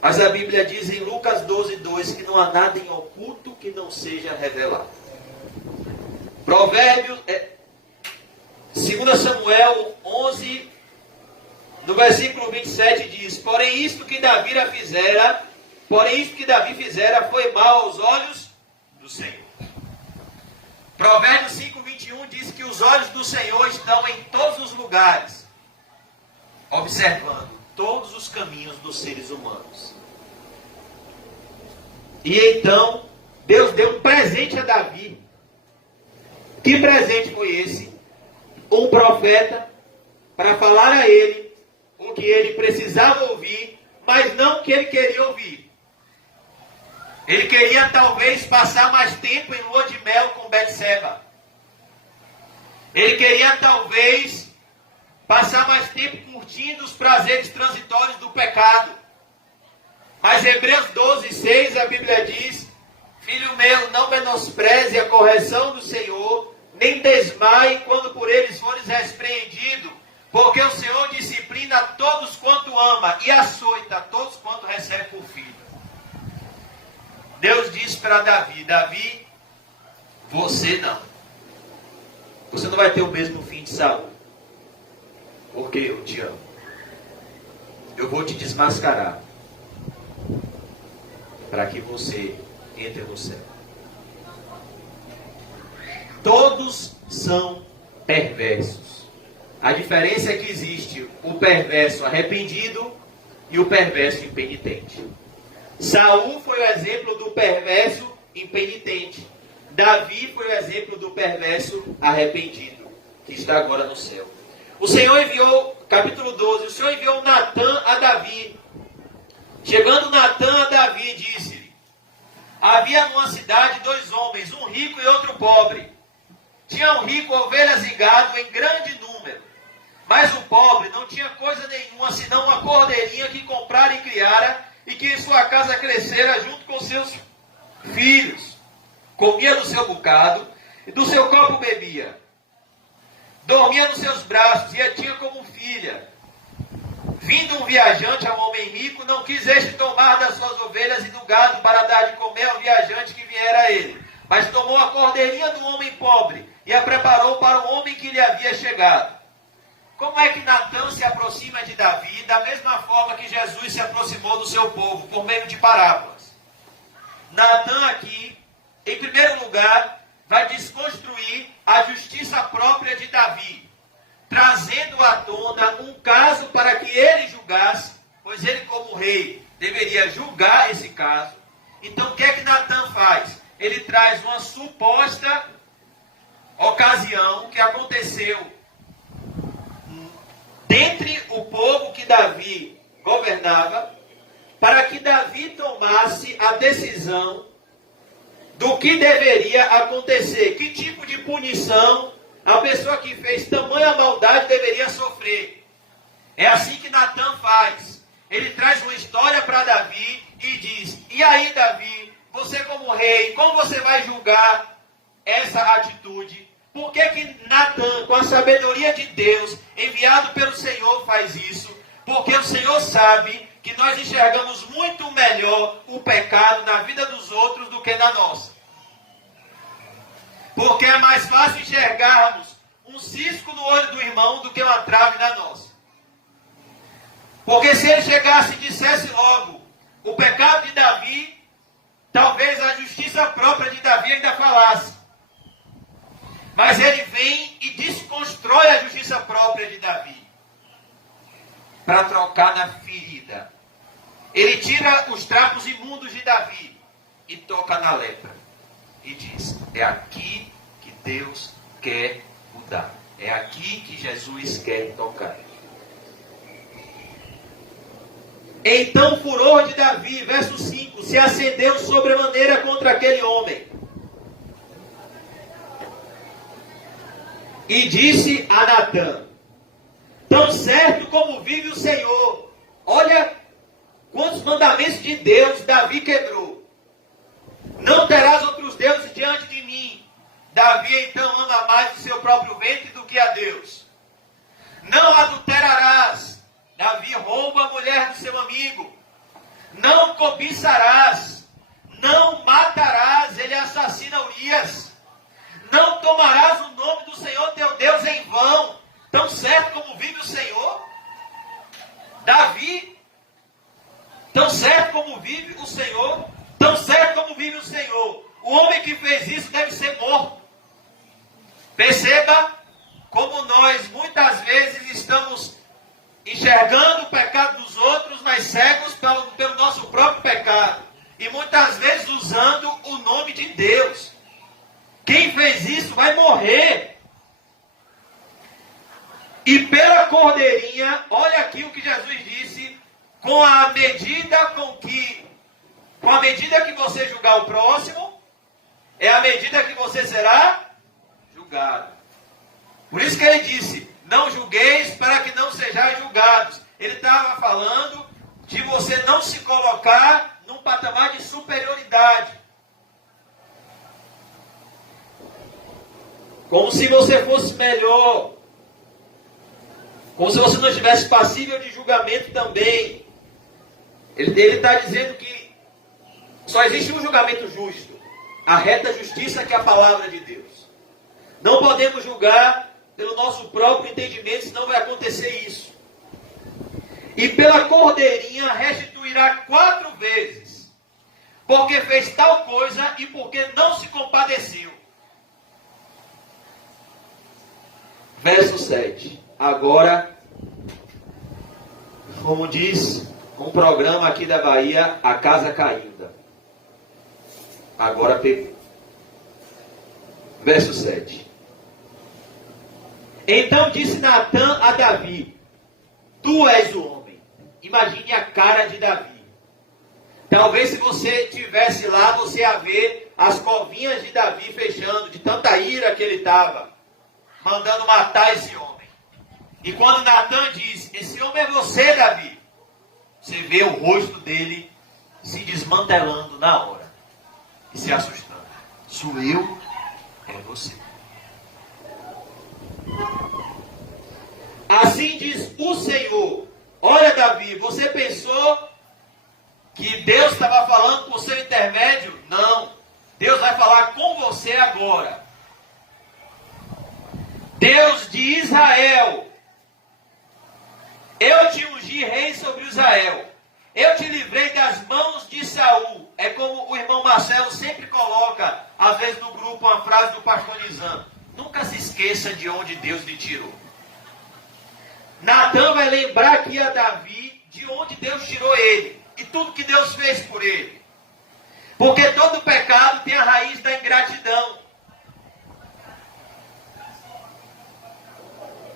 Mas a Bíblia diz em Lucas 12:2 que não há nada em oculto que não seja revelado. Provérbios, 2 Samuel 11, no versículo 27 diz: Porém isto que Davi fizera foi mal aos olhos do Senhor. Provérbios 5:21 diz que os olhos do Senhor estão em todos os lugares, observando todos os caminhos dos seres humanos. E então, Deus deu um presente a Davi. Que presente foi esse? Um profeta para falar a ele o que ele precisava ouvir, mas não o que ele queria ouvir. Ele queria talvez passar mais tempo em lua de mel com Betseba. Ele queria talvez passar mais tempo curtindo os prazeres transitórios do pecado. Mas Hebreus 12:6 a Bíblia diz: Filho meu, não menospreze a correção do Senhor, nem desmaie quando por eles fores repreendido, porque o Senhor disciplina todos quanto ama e açoita todos quanto recebe por filho. Deus disse para Davi: Davi, você não vai ter o mesmo fim de Saul, porque eu te amo. Eu vou te desmascarar para que você entre no céu. Todos são perversos. A diferença é que existe o perverso arrependido e o perverso impenitente. Saul foi o exemplo do perverso impenitente. Davi foi o exemplo do perverso arrependido, que está agora no céu. O Senhor enviou, capítulo 12, o Senhor enviou Natã a Davi. Chegando Natã a Davi, disse-lhe: havia numa cidade 2 homens, um rico e outro pobre. Tinha um rico ovelhas e gado em grande número, mas o pobre não tinha coisa nenhuma, senão uma cordeirinha que comprara e criara, e que em sua casa crescera junto com seus filhos. Comia do seu bocado, e do seu copo bebia. Dormia nos seus braços, e a tinha como filha. Vindo um viajante a um homem rico, não quis este tomar das suas ovelhas e do gado para dar de comer ao viajante que viera a ele, mas tomou a cordeirinha do homem pobre e a preparou para o homem que lhe havia chegado. Como é que Natã se aproxima de Davi? Da mesma forma que Jesus se aproximou do seu povo, por meio de parábolas. Natã aqui, em primeiro lugar, vai desconstruir a justiça própria de Davi, trazendo à tona um caso para que ele julgasse, pois ele, como rei, deveria julgar esse caso. Então, o que é que Natã faz? Ele traz uma suposta ocasião que aconteceu dentre o povo que Davi governava, para que Davi tomasse a decisão do que deveria acontecer, que tipo de punição a pessoa que fez tamanha maldade deveria sofrer. É assim que Natã faz. Ele traz uma história para Davi e diz: e aí, Davi, você como rei, como você vai julgar essa atitude? Por que que Natã, com a sabedoria de Deus, enviado pelo Senhor, faz isso? Porque o Senhor sabe que nós enxergamos muito melhor o pecado na vida dos outros do que na nossa. Porque é mais fácil enxergarmos um cisco no olho do irmão do que uma trave na nossa. Porque se ele chegasse e dissesse logo o pecado de Davi, talvez a justiça própria de Davi ainda falasse. Mas ele vem e desconstrói a justiça própria de Davi para trocar na ferida. Ele tira os trapos imundos de Davi e toca na lepra. E diz: é aqui que Deus quer mudar. É aqui que Jesus quer tocar. Então o furor de Davi, verso 5, se acendeu sobremaneira contra aquele homem. E disse a Natã: tão certo como vive o Senhor. Olha quantos mandamentos de Deus Davi quebrou. Não terás outros deuses diante de mim. Davi então ama mais o seu próprio ventre do que a Deus. Não adulterarás. Davi rouba a mulher do seu amigo. Não cobiçarás. Não matarás. Ele assassina Urias. Não tomarás o nome do Senhor teu Deus em vão. Tão certo como vive o Senhor. Davi, tão certo como vive o Senhor. Tão certo como vive o Senhor. O homem que fez isso deve ser morto. Perceba como nós muitas vezes estamos enxergando o pecado dos outros, mas cegos pelo nosso próprio pecado. E muitas vezes usando o nome de Deus. Quem fez isso vai morrer. E pela cordeirinha, olha aqui o que Jesus disse, com a medida que você julgar o próximo, é a medida que você será julgado. Por isso que ele disse, não julgueis para que não sejais julgados. Ele estava falando de você não se colocar num patamar de superioridade. Como se você fosse melhor. Como se você não estivesse passível de julgamento também. Ele está dizendo que só existe um julgamento justo. A reta justiça que é a palavra de Deus. Não podemos julgar pelo nosso próprio entendimento, senão vai acontecer isso. E pela cordeirinha restituirá 4 vezes. Porque fez tal coisa e porque não se compadeceu. Verso 7. Agora, como diz um programa aqui da Bahia, a casa caída. Agora pegou. Verso 7. Então disse Natã a Davi: tu és o homem. Imagine a cara de Davi. Talvez se você estivesse lá, você ia ver as covinhas de Davi fechando, de tanta ira que ele estava, mandando matar esse homem. E quando Natã diz, esse homem é você, Davi, você vê o rosto dele se desmantelando na hora. E se assustando. Sou eu, é você. Assim diz o Senhor. Olha, Davi, você pensou que Deus estava falando por seu intermédio? Não. Deus vai falar com você agora. Deus de Israel. Eu te ungi rei sobre Israel. Eu te livrei das mãos de Saul. É como o irmão Marcelo sempre coloca, às vezes no grupo, uma frase do pastor Nizam. Nunca se esqueça de onde Deus lhe tirou. Natã vai lembrar aqui a Davi de onde Deus tirou ele. E tudo que Deus fez por ele. Porque todo pecado tem a raiz da ingratidão.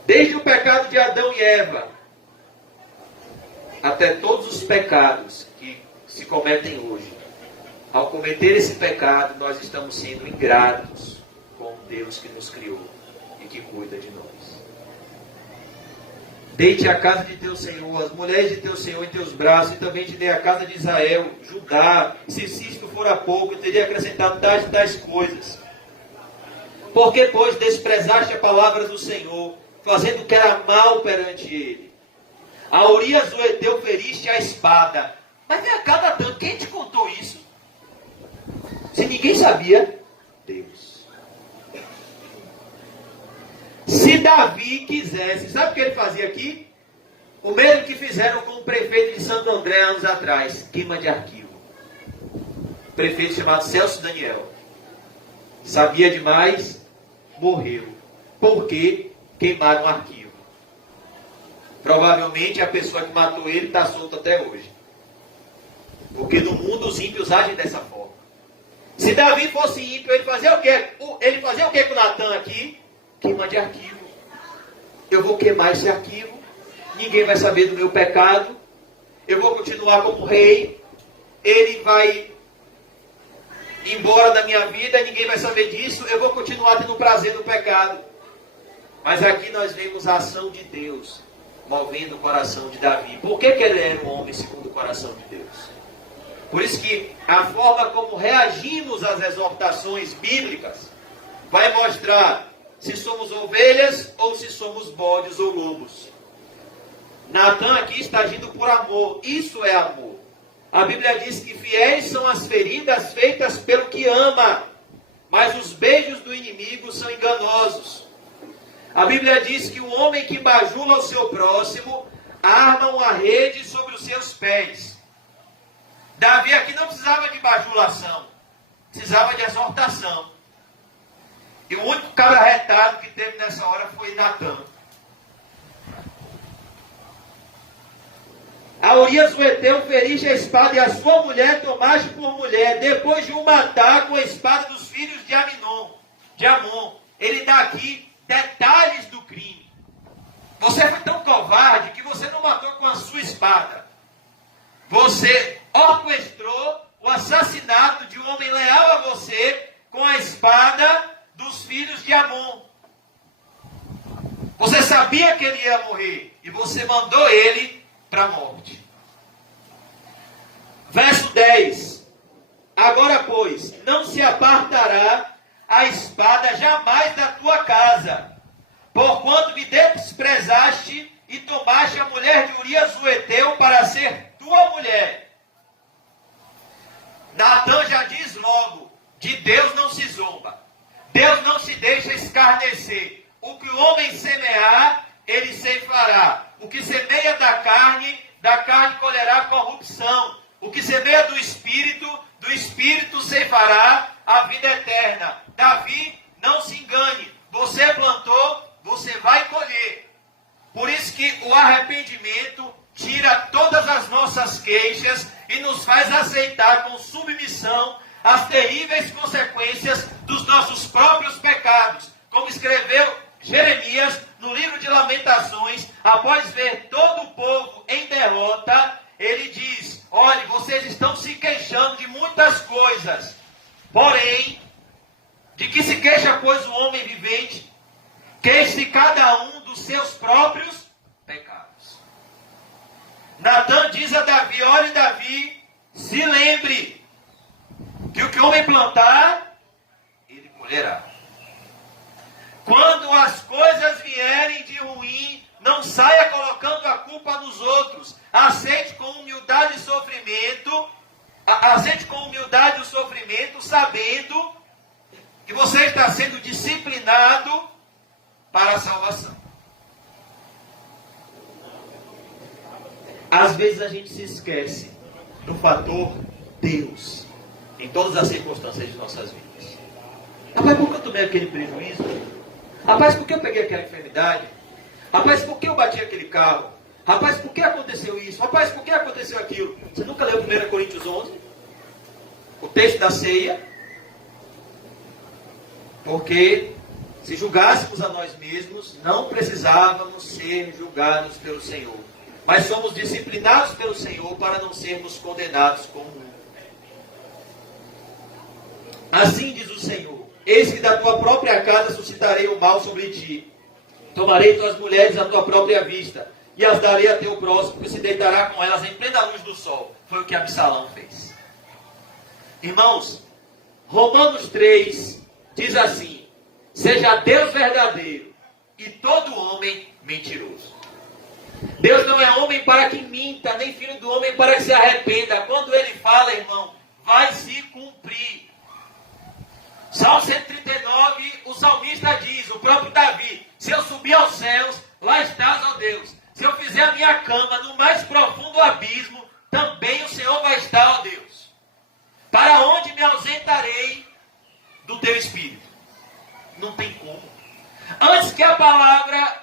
Desde o pecado de Adão e Eva, até todos os pecados que se cometem hoje. Ao cometer esse pecado, nós estamos sendo ingratos com Deus que nos criou e que cuida de nós. Deite a casa de teu Senhor, as mulheres de teu Senhor em teus braços, e também te dei a casa de Israel, Judá, se isto fora pouco, eu teria acrescentado tais coisas. Porque, pois, desprezaste a palavra do Senhor, fazendo o que era mal perante ele. A Urias o Heteu feriste a espada. Mas vem a cada tanto, quem te contou isso? Se ninguém sabia, Deus. Se Davi quisesse, sabe o que ele fazia aqui? O mesmo que fizeram com o prefeito de Santo André anos atrás, queima de arquivo. O prefeito chamado Celso Daniel. Sabia demais, morreu. Por quê? Queimaram o arquivo. Provavelmente a pessoa que matou ele está solta até hoje. Porque no mundo os ímpios agem dessa forma. Se Davi fosse ímpio, ele fazia o quê? Ele fazia o quê com Natan aqui? Queima de arquivo. Eu vou queimar esse arquivo. Ninguém vai saber do meu pecado. Eu vou continuar como rei. Ele vai embora da minha vida. Ninguém vai saber disso. Eu vou continuar tendo prazer no pecado. Mas aqui nós vemos a ação de Deus movendo o coração de Davi. Por que ele era um homem segundo o coração de Deus? Por isso que a forma como reagimos às exortações bíblicas vai mostrar se somos ovelhas ou se somos bodes ou lobos. Natan aqui está agindo por amor. Isso é amor. A Bíblia diz que fiéis são as feridas feitas pelo que ama, mas os beijos do inimigo são enganosos. A Bíblia diz que o homem que bajula o seu próximo arma uma rede sobre os seus pés. Davi aqui não precisava de bajulação, precisava de exortação. E o único cabra retado que teve nessa hora foi Natan. A Urias o Heteu feriste a espada e a sua mulher tomaste por mulher, depois de o matar com a espada dos filhos de Amon. Ele dá aqui detalhes do crime. Você foi tão covarde que você não matou com a sua espada. Você orquestrou o assassinato de um homem leal a você com a espada dos filhos de Amon. Você sabia que ele ia morrer e você mandou ele para a morte. Verso 10. Agora, pois, não se apartará a espada jamais da tua casa, porquanto me desprezaste e tomaste a mulher de Urias o Heteu para ser tua mulher. Natan já diz logo, de Deus não se zomba. Deus não se deixa escarnecer. O que o homem semear, ele ceifará. O que semeia da carne colherá corrupção. O que semeia do Espírito ceifará a vida eterna. Davi, não se engane. Você plantou, você vai colher. Por isso que o arrependimento tira todas as nossas queixas e nos faz aceitar com submissão as terríveis consequências dos nossos próprios pecados. Como escreveu Jeremias no livro de Lamentações, após ver todo o povo em derrota, ele diz: olhe, vocês estão se queixando de muitas coisas, porém, de que se queixa, pois, o homem vivente? Queixe cada um dos seus próprios pecados. Natan diz a Davi: olhe, Davi, se lembre que o que o homem plantar, ele colherá. Quando as coisas vierem de ruim, não saia colocando a culpa nos outros. Aceite com humildade e sofrimento. Aceite com humildade o sofrimento, sabendo que você está sendo disciplinado para a salvação. Às vezes a gente se esquece do fator Deus em todas as circunstâncias de nossas vidas. Rapaz, por que eu tomei aquele prejuízo? Rapaz, por que eu peguei aquela enfermidade? Rapaz, por que eu bati aquele carro? Rapaz, por que aconteceu isso? Rapaz, por que aconteceu aquilo? Você nunca leu 1 Coríntios 11? O texto da ceia? Porque se julgássemos a nós mesmos, não precisávamos ser julgados pelo Senhor. Mas somos disciplinados pelo Senhor para não sermos condenados como o mundo. Assim diz o Senhor: eis que da tua própria casa suscitarei o mal sobre ti. Tomarei tuas mulheres à tua própria vista, e as darei a teu próximo, que se deitará com elas em plena luz do sol. Foi o que Absalão fez. Irmãos, Romanos 3 diz assim: seja Deus verdadeiro e todo homem mentiroso. Deus não é homem para que minta, nem filho do homem para que se arrependa. Quando ele fala, irmão, vai se cumprir. Salmo 139, o salmista diz, o próprio Davi: se eu subir aos céus, lá estás, ó Deus. Se eu fizer a minha cama no mais profundo abismo, também o Senhor vai estar, ó Deus. Para onde me ausentarei do teu Espírito? Não tem como. Antes que a palavra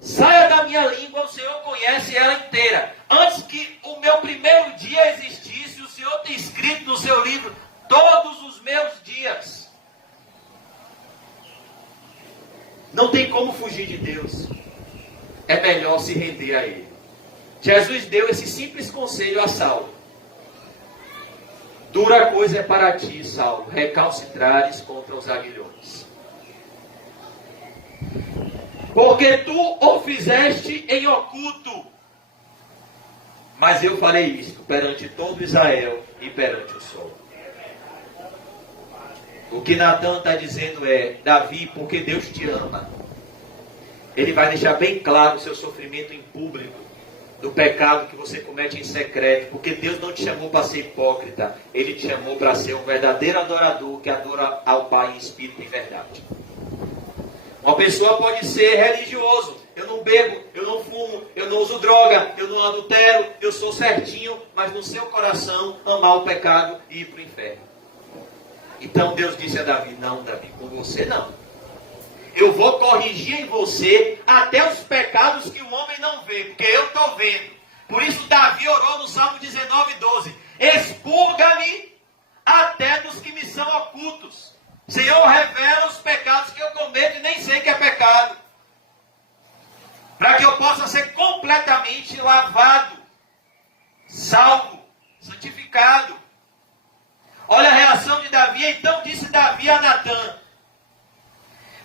saia da minha língua, o Senhor conhece ela inteira. Antes que o meu primeiro dia existisse, o Senhor tem escrito no seu livro todos os meus Golias. Não tem como fugir de Deus. É melhor se render a Ele. Jesus deu esse simples conselho a Saulo. Dura coisa é para ti, Saulo, recalcitrares contra os aguilhões. Porque tu o fizeste em oculto. Mas eu farei isto perante todo Israel e perante o sol. O que Natan está dizendo é: Davi, porque Deus te ama, Ele vai deixar bem claro o seu sofrimento em público, do pecado que você comete em secreto, porque Deus não te chamou para ser hipócrita, Ele te chamou para ser um verdadeiro adorador, que adora ao Pai em espírito e em verdade. Uma pessoa pode ser religioso: eu não bebo, eu não fumo, eu não uso droga, eu não adultero, eu sou certinho, mas no seu coração amar o pecado e ir para o inferno. Então Deus disse a Davi: não, Davi, com você não. Eu vou corrigir em você até os pecados que o homem não vê, porque eu estou vendo. Por isso Davi orou no Salmo 19:12: expurga-me até dos que me são ocultos. Senhor, revela os pecados que eu cometo e nem sei que é pecado, para que eu possa ser completamente lavado, salvo, santificado. Olha a reação de Davi. Então disse Davi a Natan: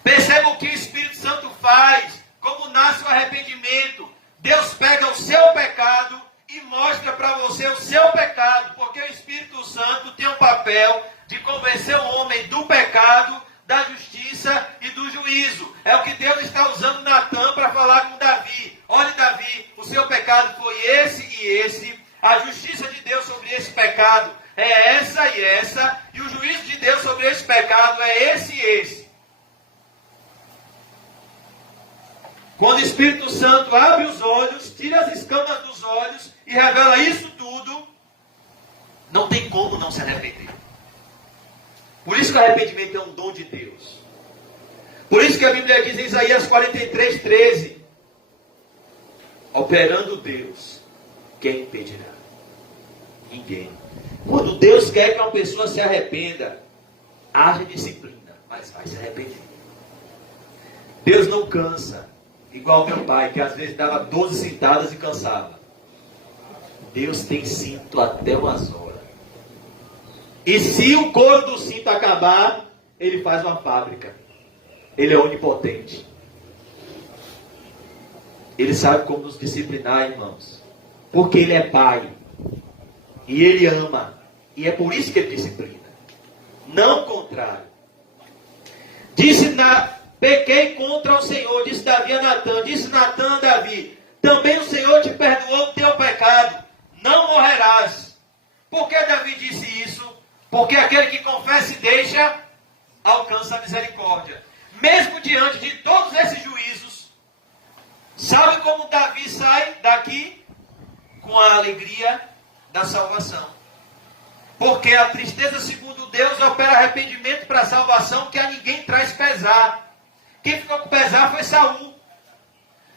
perceba o que o Espírito Santo faz, como nasce o arrependimento. Deus pega o seu pecado e mostra para você o seu pecado, porque o Espírito Santo tem um papel de convencer o homem do pecado, da justiça e do juízo. É o que Deus está usando Natan para falar com Davi. Olha, Davi, o seu pecado foi esse e esse. A justiça de Deus sobre esse pecado é essa e essa. E o juízo de Deus sobre esse pecado é esse e esse. Quando o Espírito Santo abre os olhos, tira as escamas dos olhos e revela isso tudo, não tem como não se arrepender. Por isso que o arrependimento é um dom de Deus. Por isso que a Bíblia diz em Isaías 43:13: operando Deus, quem impedirá? Ninguém. Quando Deus quer que uma pessoa se arrependa, haja disciplina, mas vai se arrepender. Deus não cansa, igual meu pai, que às vezes dava 12 sentadas e cansava. Deus tem cinto até umas horas. E se o couro do cinto acabar, Ele faz uma fábrica. Ele é onipotente. Ele sabe como nos disciplinar, irmãos. Porque Ele é Pai. E Ele ama. E é por isso que Ele disciplina. Não o contrário. Pequei contra o Senhor, disse Davi a Natan. Disse Natan a Davi: também o Senhor te perdoou o teu pecado. Não morrerás. Por que Davi disse isso? Porque aquele que confessa e deixa, alcança a misericórdia. Mesmo diante de todos esses juízos, sabe como Davi sai daqui? Com a alegria da salvação. Porque a tristeza, segundo Deus, opera arrependimento para a salvação, que a ninguém traz pesar. Quem ficou com pesar foi Saul.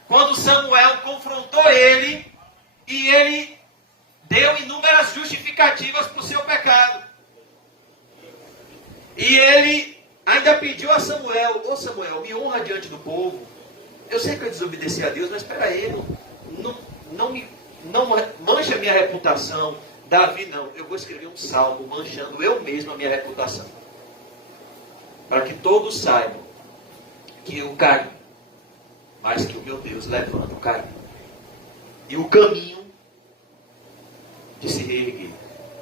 Quando Samuel confrontou ele, e ele deu inúmeras justificativas para o seu pecado. E ele ainda pediu a Samuel: ô Samuel, me honra diante do povo. Eu sei que eu desobedeci a Deus, mas espera aí, não mancha a minha reputação. Davi, não, eu vou escrever um salmo manchando eu mesmo a minha reputação, para que todos saibam que eu caí, mas que o meu Deus levanta o caminho. E o caminho de se reerguer,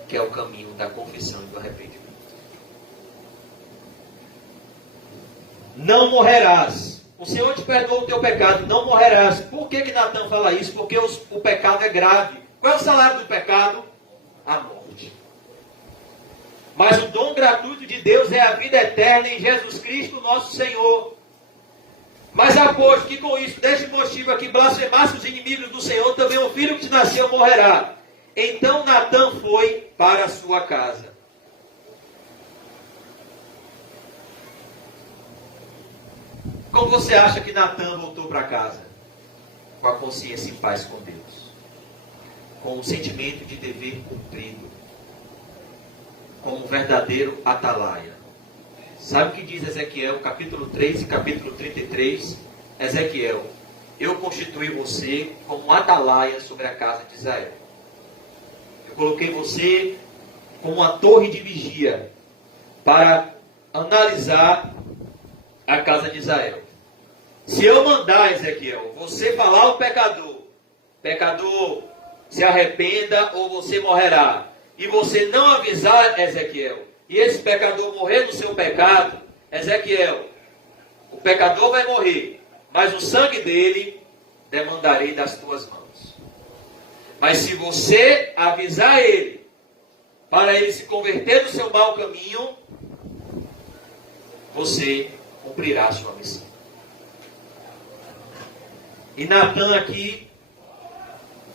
que é o caminho da confissão e do arrependimento. Não morrerás. O Senhor te perdoou o teu pecado, não morrerás. Por que Natan fala isso? Porque o pecado é grave. Qual é o salário do pecado? A morte. Mas o dom gratuito de Deus é a vida eterna em Jesus Cristo, nosso Senhor. Mas aposto que com isso, deste motivo aqui, blasfemasse os inimigos do Senhor, também o filho que te nasceu morrerá. Então Natan foi para a sua casa. Como você acha que Natan voltou para casa? Com a consciência em paz com Deus. Com o sentimento de dever cumprido. Como um verdadeiro atalaia. Sabe o que diz Ezequiel, capítulo 3 e capítulo 33? Ezequiel: eu constituí você como atalaia sobre a casa de Israel. Eu coloquei você como uma torre de vigia para analisar a casa de Israel. Se eu mandar, Ezequiel, você falar ao pecador, pecador, se arrependa ou você morrerá, e você não avisar, Ezequiel, e esse pecador morrer no seu pecado, Ezequiel, o pecador vai morrer, mas o sangue dele demandarei das tuas mãos. Mas se você avisar ele, para ele se converter do seu mau caminho, você cumprirá a sua missão. E Natan aqui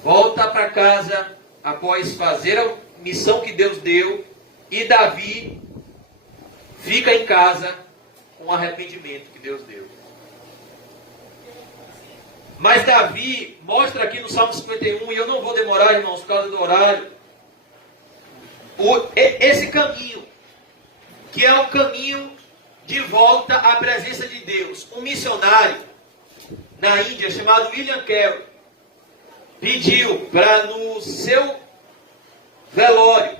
volta para casa após fazer a missão que Deus deu, e Davi fica em casa com o arrependimento que Deus deu. Mas Davi mostra aqui no Salmo 51, e eu não vou demorar, irmãos, por causa do horário, esse caminho, que é o caminho de volta à presença de Deus. Um missionário na Índia, chamado William Carey, pediu para no seu velório,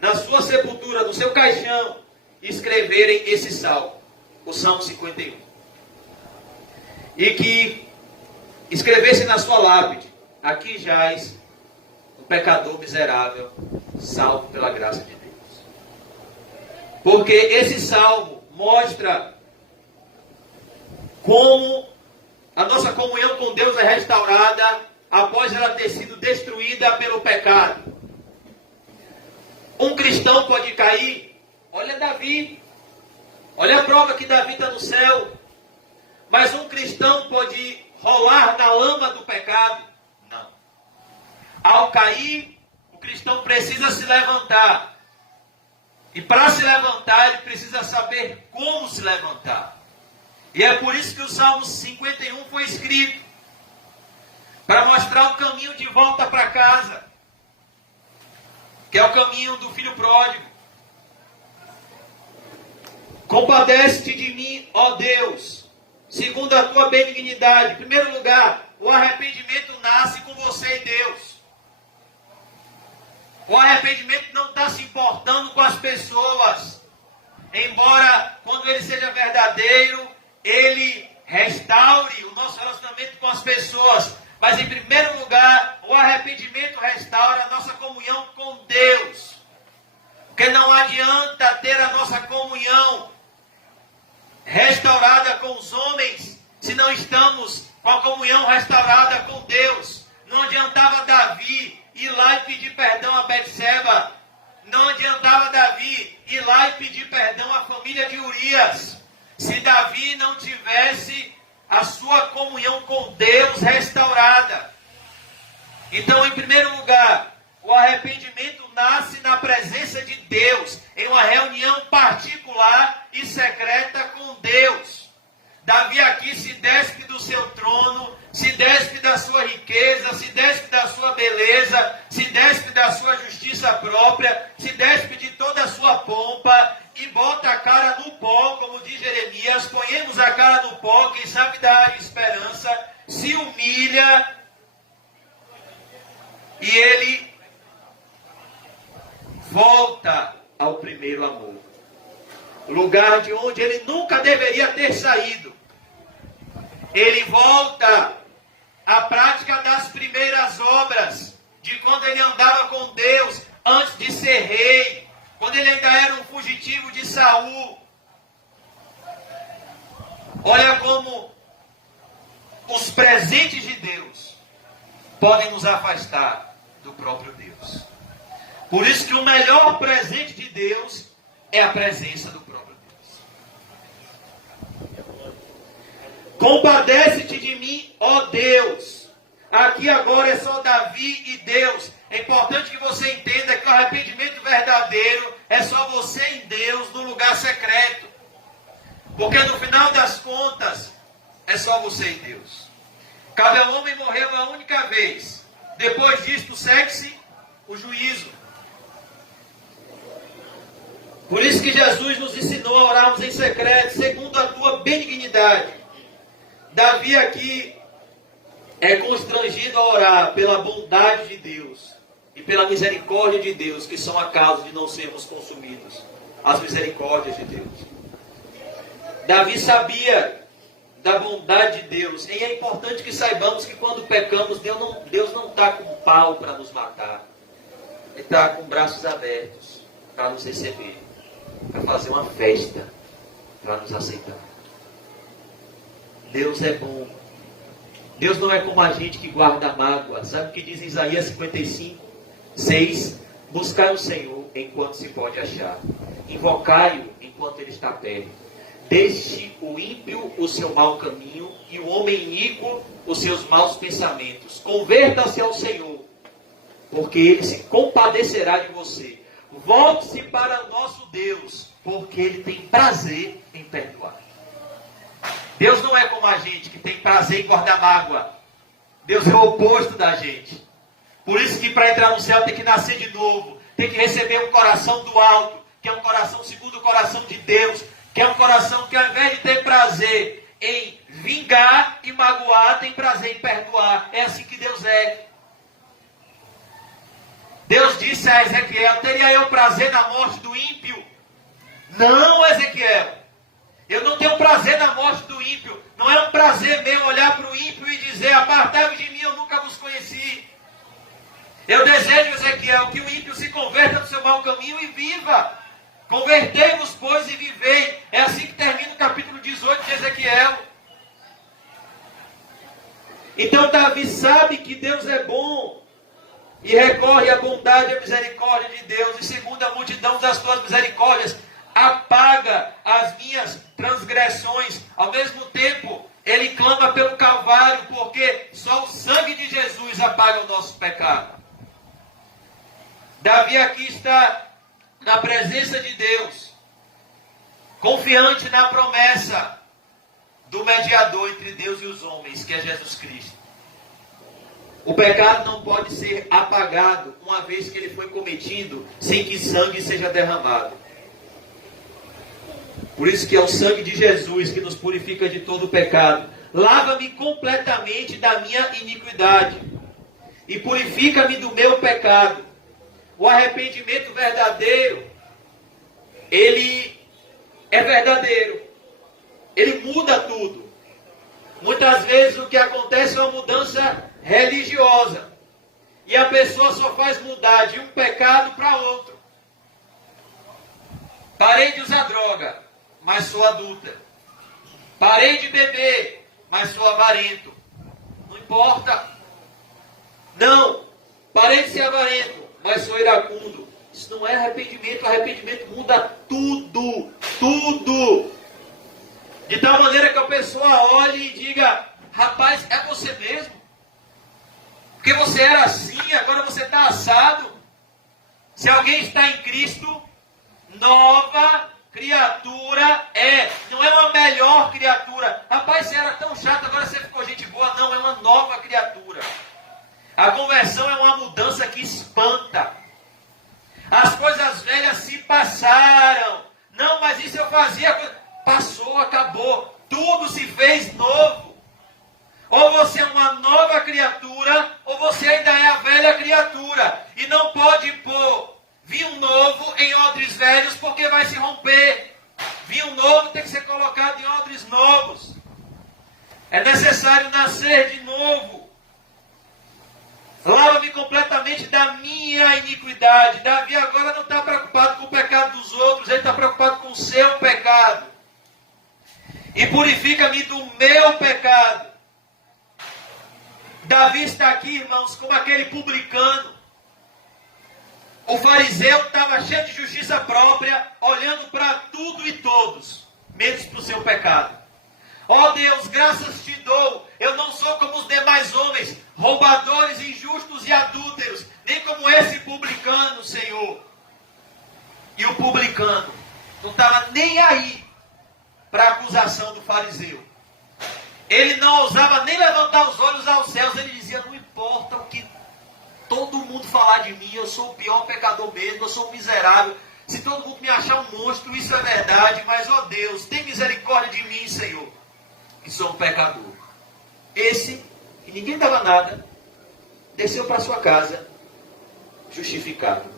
na sua sepultura, no seu caixão, escreverem esse salmo, o Salmo 51. E que escrevesse na sua lápide: aqui jaz um pecador miserável, salvo pela graça de Deus. Porque esse salmo mostra como a nossa comunhão com Deus é restaurada após ela ter sido destruída pelo pecado. Um cristão pode cair. Olha Davi. Olha a prova que Davi está no céu. Mas um cristão pode rolar na lama do pecado? Não. Ao cair, o cristão precisa se levantar. E para se levantar, ele precisa saber como se levantar. E é por isso que o Salmo 51 foi escrito, para mostrar o caminho de volta para casa, que é o caminho do filho pródigo. Compadece-te de mim, ó Deus, segundo a tua benignidade. Em primeiro lugar, o arrependimento nasce com você e Deus. O arrependimento não está se importando com as pessoas, embora quando ele seja verdadeiro, ele restaure o nosso relacionamento com as pessoas. Mas em primeiro lugar, o arrependimento restaura a nossa comunhão com Deus. Porque não adianta ter a nossa comunhão restaurada com os homens se não estamos com a comunhão restaurada com Deus. Não adiantava Davi ir lá e pedir perdão a Betseba. Não adiantava Davi ir lá e pedir perdão à família de Urias, se Davi não tivesse a sua comunhão com Deus restaurada. Então, em primeiro lugar, o arrependimento nasce na presença de Deus, em uma reunião particular e secreta com Deus. Davi aqui se despe do seu trono, se despe da sua riqueza, se despe da sua beleza, se despe da sua justiça própria, se despe de toda a sua pompa e bota a cara no pó, como diz Jeremias: ponhamos a cara no pó, quem sabe dá esperança. Se humilha e ele volta ao primeiro amor, lugar de onde ele nunca deveria ter saído. Ele volta à prática das primeiras obras, de quando ele andava com Deus antes de ser rei, quando ele ainda era um fugitivo de Saul. Olha como os presentes de Deus podem nos afastar do próprio Deus. Por isso que o melhor presente de Deus é a presença do próprio Deus. Compadece-te de mim, ó Deus. Aqui agora é só Davi e Deus. É importante que você entenda que o arrependimento verdadeiro é só você e Deus no lugar secreto. Porque no final das contas, é só você e Deus. Cabe ao homem morrer uma única vez. Depois disto, segue-se o juízo. Por isso que Jesus nos ensinou a orarmos em secreto, segundo a tua benignidade. Davi aqui é constrangido a orar pela bondade de Deus e pela misericórdia de Deus, que são a causa de não sermos consumidos. As misericórdias de Deus. Davi sabia da bondade de Deus. E é importante que saibamos que quando pecamos, Deus não está com pau para nos matar. Ele está com braços abertos para nos receber, para fazer uma festa, para nos aceitar. Deus é bom. Deus não é como a gente que guarda mágoa. Sabe o que diz em Isaías 55, 6? Buscai o Senhor enquanto se pode achar. Invocai-o enquanto ele está perto. Deixe o ímpio o seu mau caminho e o homem iníquo os seus maus pensamentos. Converta-se ao Senhor, porque ele se compadecerá de você. Volte-se para o nosso Deus, porque ele tem prazer em perdoar. Deus não é como a gente que tem prazer em guardar mágoa. Deus é o oposto da gente. Por isso que para entrar no céu tem que nascer de novo. Tem que receber um coração do alto, que é um coração segundo o coração de Deus, que é um coração que ao invés de ter prazer em vingar e magoar, tem prazer em perdoar. É assim que Deus é. Deus disse a Ezequiel: teria eu prazer na morte do ímpio? Não, Ezequiel. Eu não tenho prazer na morte do ímpio. Não é um prazer meu olhar para o ímpio e dizer: apartai-vos de mim, eu nunca vos conheci. Eu desejo, Ezequiel, que o ímpio se converta do seu mau caminho e viva. Convertei-vos, pois, e vivei. É assim que termina o capítulo 18 de Ezequiel. Então Davi sabe que Deus é bom e recorre à bondade e à misericórdia de Deus. E segundo a multidão das tuas misericórdias, apaga as minhas transgressões. Ao mesmo tempo, ele clama pelo Calvário, porque só o sangue de Jesus apaga o nosso pecado. Davi aqui está na presença de Deus, confiante na promessa do mediador entre Deus e os homens, que é Jesus Cristo. O pecado não pode ser apagado uma vez que ele foi cometido sem que sangue seja derramado. Por isso que é o sangue de Jesus que nos purifica de todo o pecado. Lava-me completamente da minha iniquidade e purifica-me do meu pecado. O arrependimento verdadeiro, ele é verdadeiro. Ele muda tudo. Muitas vezes o que acontece é uma mudança religiosa. E a pessoa só faz mudar de um pecado para outro. Parei de usar droga, mas sou adulta. Parei de beber, mas sou avarento. Não importa. Não. Parei de ser avarento, mas sou iracundo. Isso não é arrependimento. O arrependimento muda tudo. Tudo. De tal maneira que a pessoa olhe e diga: rapaz, é você mesmo? Porque você era assim, agora você está assado. Se alguém está em Cristo, nova criatura é. Não é uma melhor criatura. Rapaz, você era tão chato, agora você ficou gente boa. Não, é uma nova criatura. A conversão é uma mudança que espanta. As coisas velhas se passaram. Não, mas isso eu fazia. Passou, acabou. Tudo se fez novo. Ou você é uma nova criatura, ou você ainda é a velha criatura. E não pode pôr vinho novo em odres velhos, porque vai se romper. Vinho novo tem que ser colocado em odres novos. É necessário nascer de novo. Lava-me completamente da minha iniquidade. Davi agora não está preocupado com o pecado dos outros, ele está preocupado com o seu pecado. E purifica-me do meu pecado. Davi está aqui, irmãos, como aquele publicano. O fariseu estava cheio de justiça própria, olhando para tudo e todos, menos para o seu pecado. Ó Deus, graças te dou. Eu não sou como os demais homens, roubadores, injustos e adúlteros, nem como esse publicano, Senhor. E o publicano não estava nem aí para a acusação do fariseu. Ele não ousava nem levantar os olhos aos céus. Ele dizia: não importa o que todo mundo falar de mim, eu sou o pior pecador mesmo, eu sou um miserável. se todo mundo me achar um monstro, isso é verdade, mas, ó Deus, tem misericórdia de mim, Senhor, que sou um pecador. Esse, que ninguém dava nada, desceu para sua casa, justificado.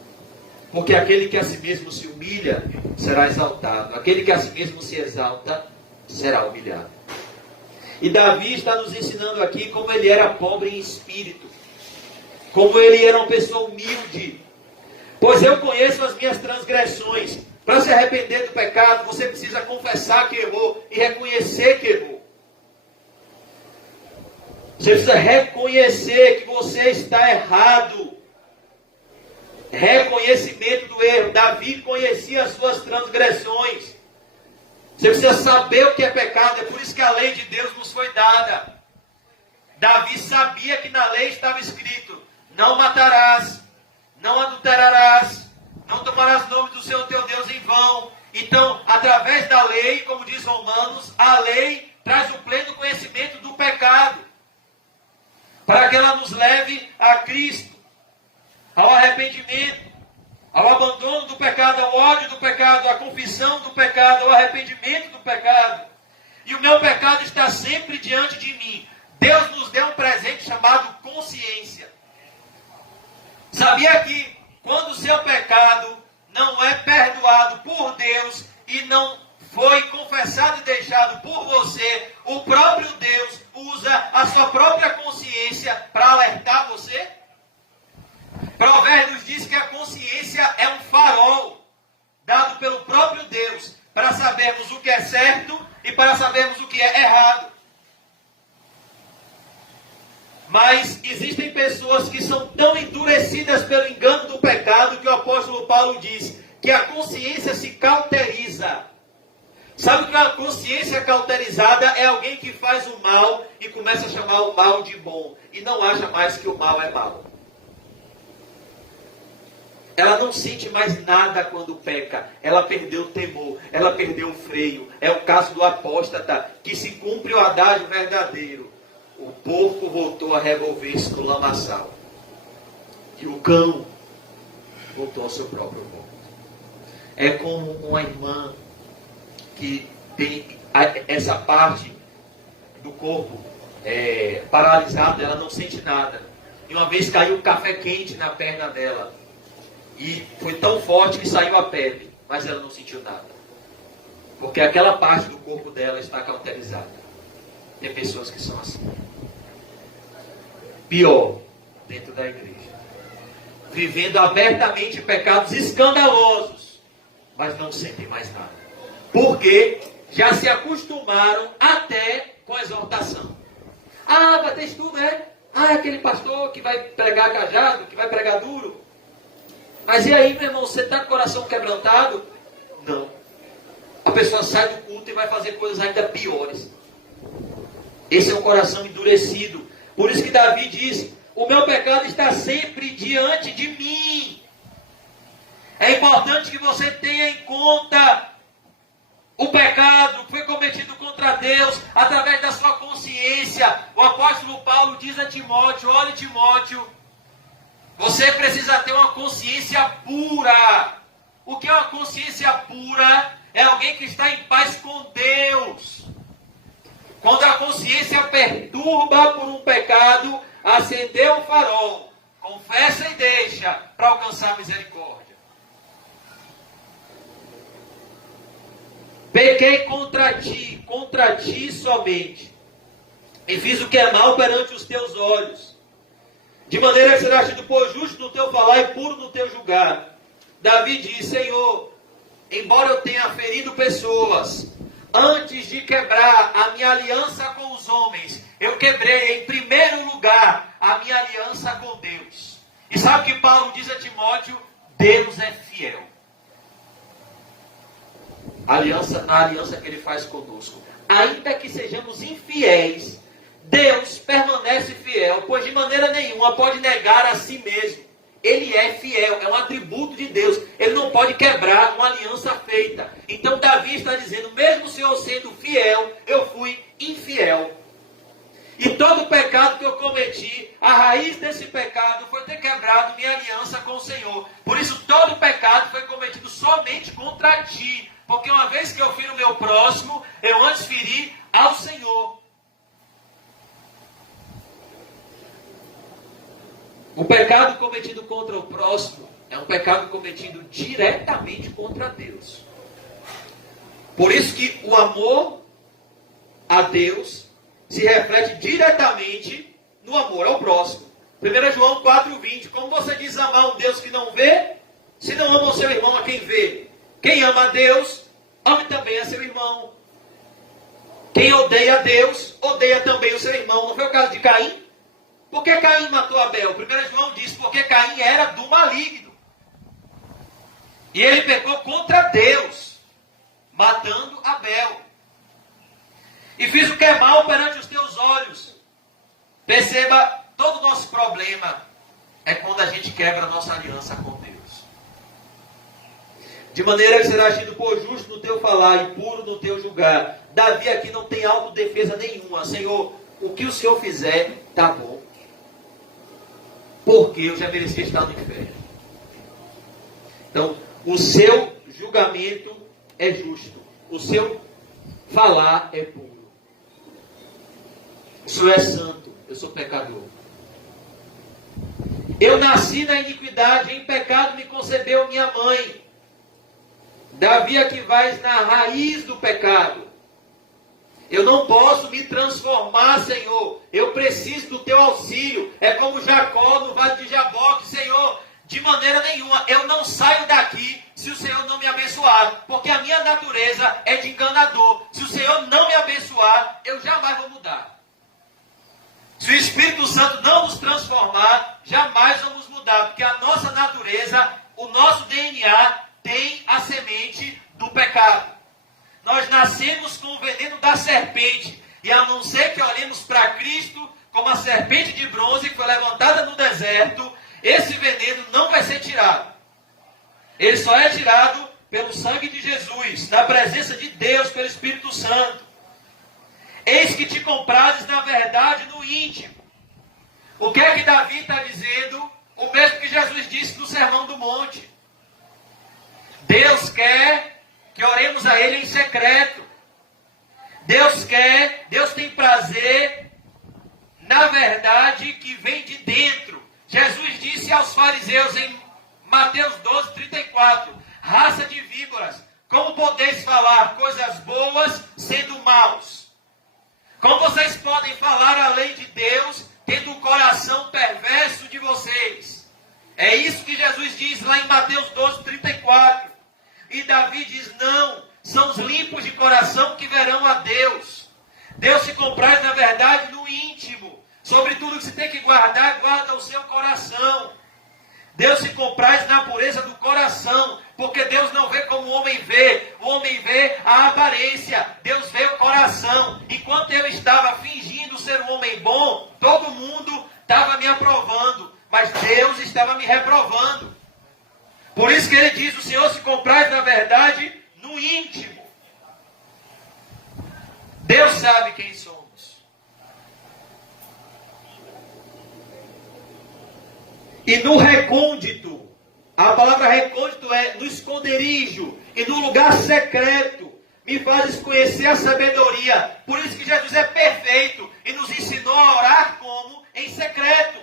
Porque aquele que a si mesmo se humilha, será exaltado. Aquele que a si mesmo se exalta, será humilhado. E Davi está nos ensinando aqui como ele era pobre em espírito. Como ele era uma pessoa humilde. Pois eu conheço as minhas transgressões. Para se arrepender do pecado, você precisa confessar que errou e reconhecer que errou. Você precisa reconhecer que você está errado. Reconhecimento do erro. Davi conhecia as suas transgressões. Você precisa saber o que é pecado. É por isso que a lei de Deus nos foi dada. Davi sabia que na lei estava escrito: não matarás, não adulterarás, não tomarás nome do Senhor teu Deus em vão. Então, através da lei, como diz Romanos, a lei traz o pleno conhecimento do pecado, para que ela nos leve a Cristo, ao arrependimento, ao abandono do pecado, ao ódio do pecado, à confissão do pecado, ao arrependimento do pecado. E o meu pecado está sempre diante de mim. Deus nos deu um presente chamado consciência. Sabia que quando o seu pecado não é perdoado por Deus e não foi confessado e deixado por você, o próprio Deus usa a sua própria consciência para alertar você? Provérbios diz que a consciência é um farol dado pelo próprio Deus para sabermos o que é certo e para sabermos o que é errado. Mas existem pessoas que são tão endurecidas pelo engano do pecado que o apóstolo Paulo diz que a consciência se cauteriza. Sabe que a consciência cauterizada é alguém que faz o mal e começa a chamar o mal de bom e não acha mais que o mal é mal. Ela não sente mais nada quando peca. Ela perdeu o temor, ela perdeu o freio. É o caso do apóstata, que se cumpre o adágio verdadeiro. O porco voltou a revolver-se no lamaçal. E o cão voltou ao seu próprio vômito. É como uma irmã que tem essa parte do corpo paralisada, ela não sente nada. E uma vez caiu um café quente na perna dela. E foi tão forte que saiu a pele, mas ela não sentiu nada. Porque aquela parte do corpo dela está cauterizada. Tem pessoas que são assim. Pior, dentro da igreja. Vivendo abertamente pecados escandalosos, mas não sentem mais nada. Porque já se acostumaram até com a exortação. Ah, vai ter estudo, é? Ah, é aquele pastor que vai pregar cajado, que vai pregar duro. Mas e aí, meu irmão, você está com o coração quebrantado? Não. A pessoa sai do culto e vai fazer coisas ainda piores. Esse é um coração endurecido. Por isso que Davi disse: o meu pecado está sempre diante de mim. É importante que você tenha em conta o pecado que foi cometido contra Deus através da sua consciência. O apóstolo Paulo diz a Timóteo: olha, Timóteo, você precisa ter uma consciência pura. O que é uma consciência pura? É alguém que está em paz com Deus. Quando a consciência perturba por um pecado, acendeu o farol, confessa e deixa para alcançar a misericórdia. Pequei contra ti somente, e fiz o que é mal perante os teus olhos, de maneira que serás tido por justo no teu falar e puro no teu julgar. Davi diz: Senhor, embora eu tenha ferido pessoas, antes de quebrar a minha aliança com os homens, eu quebrei em primeiro lugar a minha aliança com Deus. E sabe o que Paulo diz a Timóteo? Deus é fiel. Na aliança que ele faz conosco. Ainda que sejamos infiéis, Deus permanece fiel, pois de maneira nenhuma pode negar a si mesmo. Ele é fiel, é um atributo de Deus. Ele não pode quebrar uma aliança feita. Então Davi está dizendo: mesmo o Senhor sendo fiel, eu fui infiel. E todo pecado que eu cometi, a raiz desse pecado foi ter quebrado minha aliança com o Senhor. Por isso todo pecado foi cometido somente contra ti. Porque uma vez que eu firo o meu próximo, eu antes feri ao Senhor. O pecado cometido contra o próximo é um pecado cometido diretamente contra Deus. Por isso que o amor a Deus se reflete diretamente no amor ao próximo. 1 João 4,20. Como você diz amar um Deus que não vê, se não ama o seu irmão a quem vê? Quem ama a Deus, ame também a seu irmão. Quem odeia a Deus, odeia também o seu irmão. Não foi o caso de Caim? Por que Caim matou Abel? 1 João diz, porque Caim era do maligno. E ele pecou contra Deus, matando Abel. E fiz o que é mal perante os teus olhos. Perceba, todo o nosso problema é quando a gente quebra a nossa aliança com Deus. De maneira que será agido por justo no teu falar e puro no teu julgar. Davi aqui não tem autodefesa nenhuma. Senhor, o que o Senhor fizer, está bom. Porque eu já mereci estar no inferno. Então, o seu julgamento é justo. O seu falar é puro. O Senhor é santo. Eu sou pecador. Eu nasci na iniquidade, em pecado me concebeu minha mãe. Davi aqui vai na raiz do pecado. Eu não posso me transformar, Senhor. Eu preciso do teu auxílio. É como Jacó no vale de Jaboque. Senhor, de maneira nenhuma, eu não saio daqui se o Senhor não me abençoar. Porque a minha natureza é de enganador. Se o Senhor não me abençoar, eu jamais vou mudar. Se o Espírito Santo não nos transformar, jamais vamos mudar. Porque a nossa natureza, o nosso DNA, tem a semente do pecado. Nós nascemos com o veneno da serpente. E a não ser que olhemos para Cristo como a serpente de bronze que foi levantada no deserto, esse veneno não vai ser tirado. Ele só é tirado pelo sangue de Jesus, na presença de Deus, pelo Espírito Santo. Eis que te comprases na verdade no íntimo. O que é que Davi está dizendo? O mesmo que Jesus disse no Sermão do Monte. Deus quer que oremos a Ele em secreto. Deus tem prazer na verdade que vem de dentro. Jesus disse aos fariseus em Mateus 12:34, raça de víboras, como podeis falar coisas boas sendo maus? Como vocês podem falar a lei de Deus tendo o coração perverso de vocês? É isso que Jesus diz lá em Mateus 12:34. E Davi diz, não, são os limpos de coração que verão a Deus. Deus se compraz, na verdade, no íntimo. Sobre tudo que se tem que guardar, guarda o seu coração. Deus se compraz na pureza do coração. Porque Deus não vê como o homem vê. O homem vê a aparência. Deus vê o coração. Enquanto eu estava fingindo ser um homem bom, todo mundo estava me aprovando. Mas Deus estava me reprovando. Por isso que ele diz, o Senhor se compraz, na verdade, no íntimo. Deus sabe quem somos. E no recôndito, a palavra recôndito é no esconderijo e no lugar secreto, me fazes conhecer a sabedoria. Por isso que Jesus é perfeito e nos ensinou a orar como? Em secreto.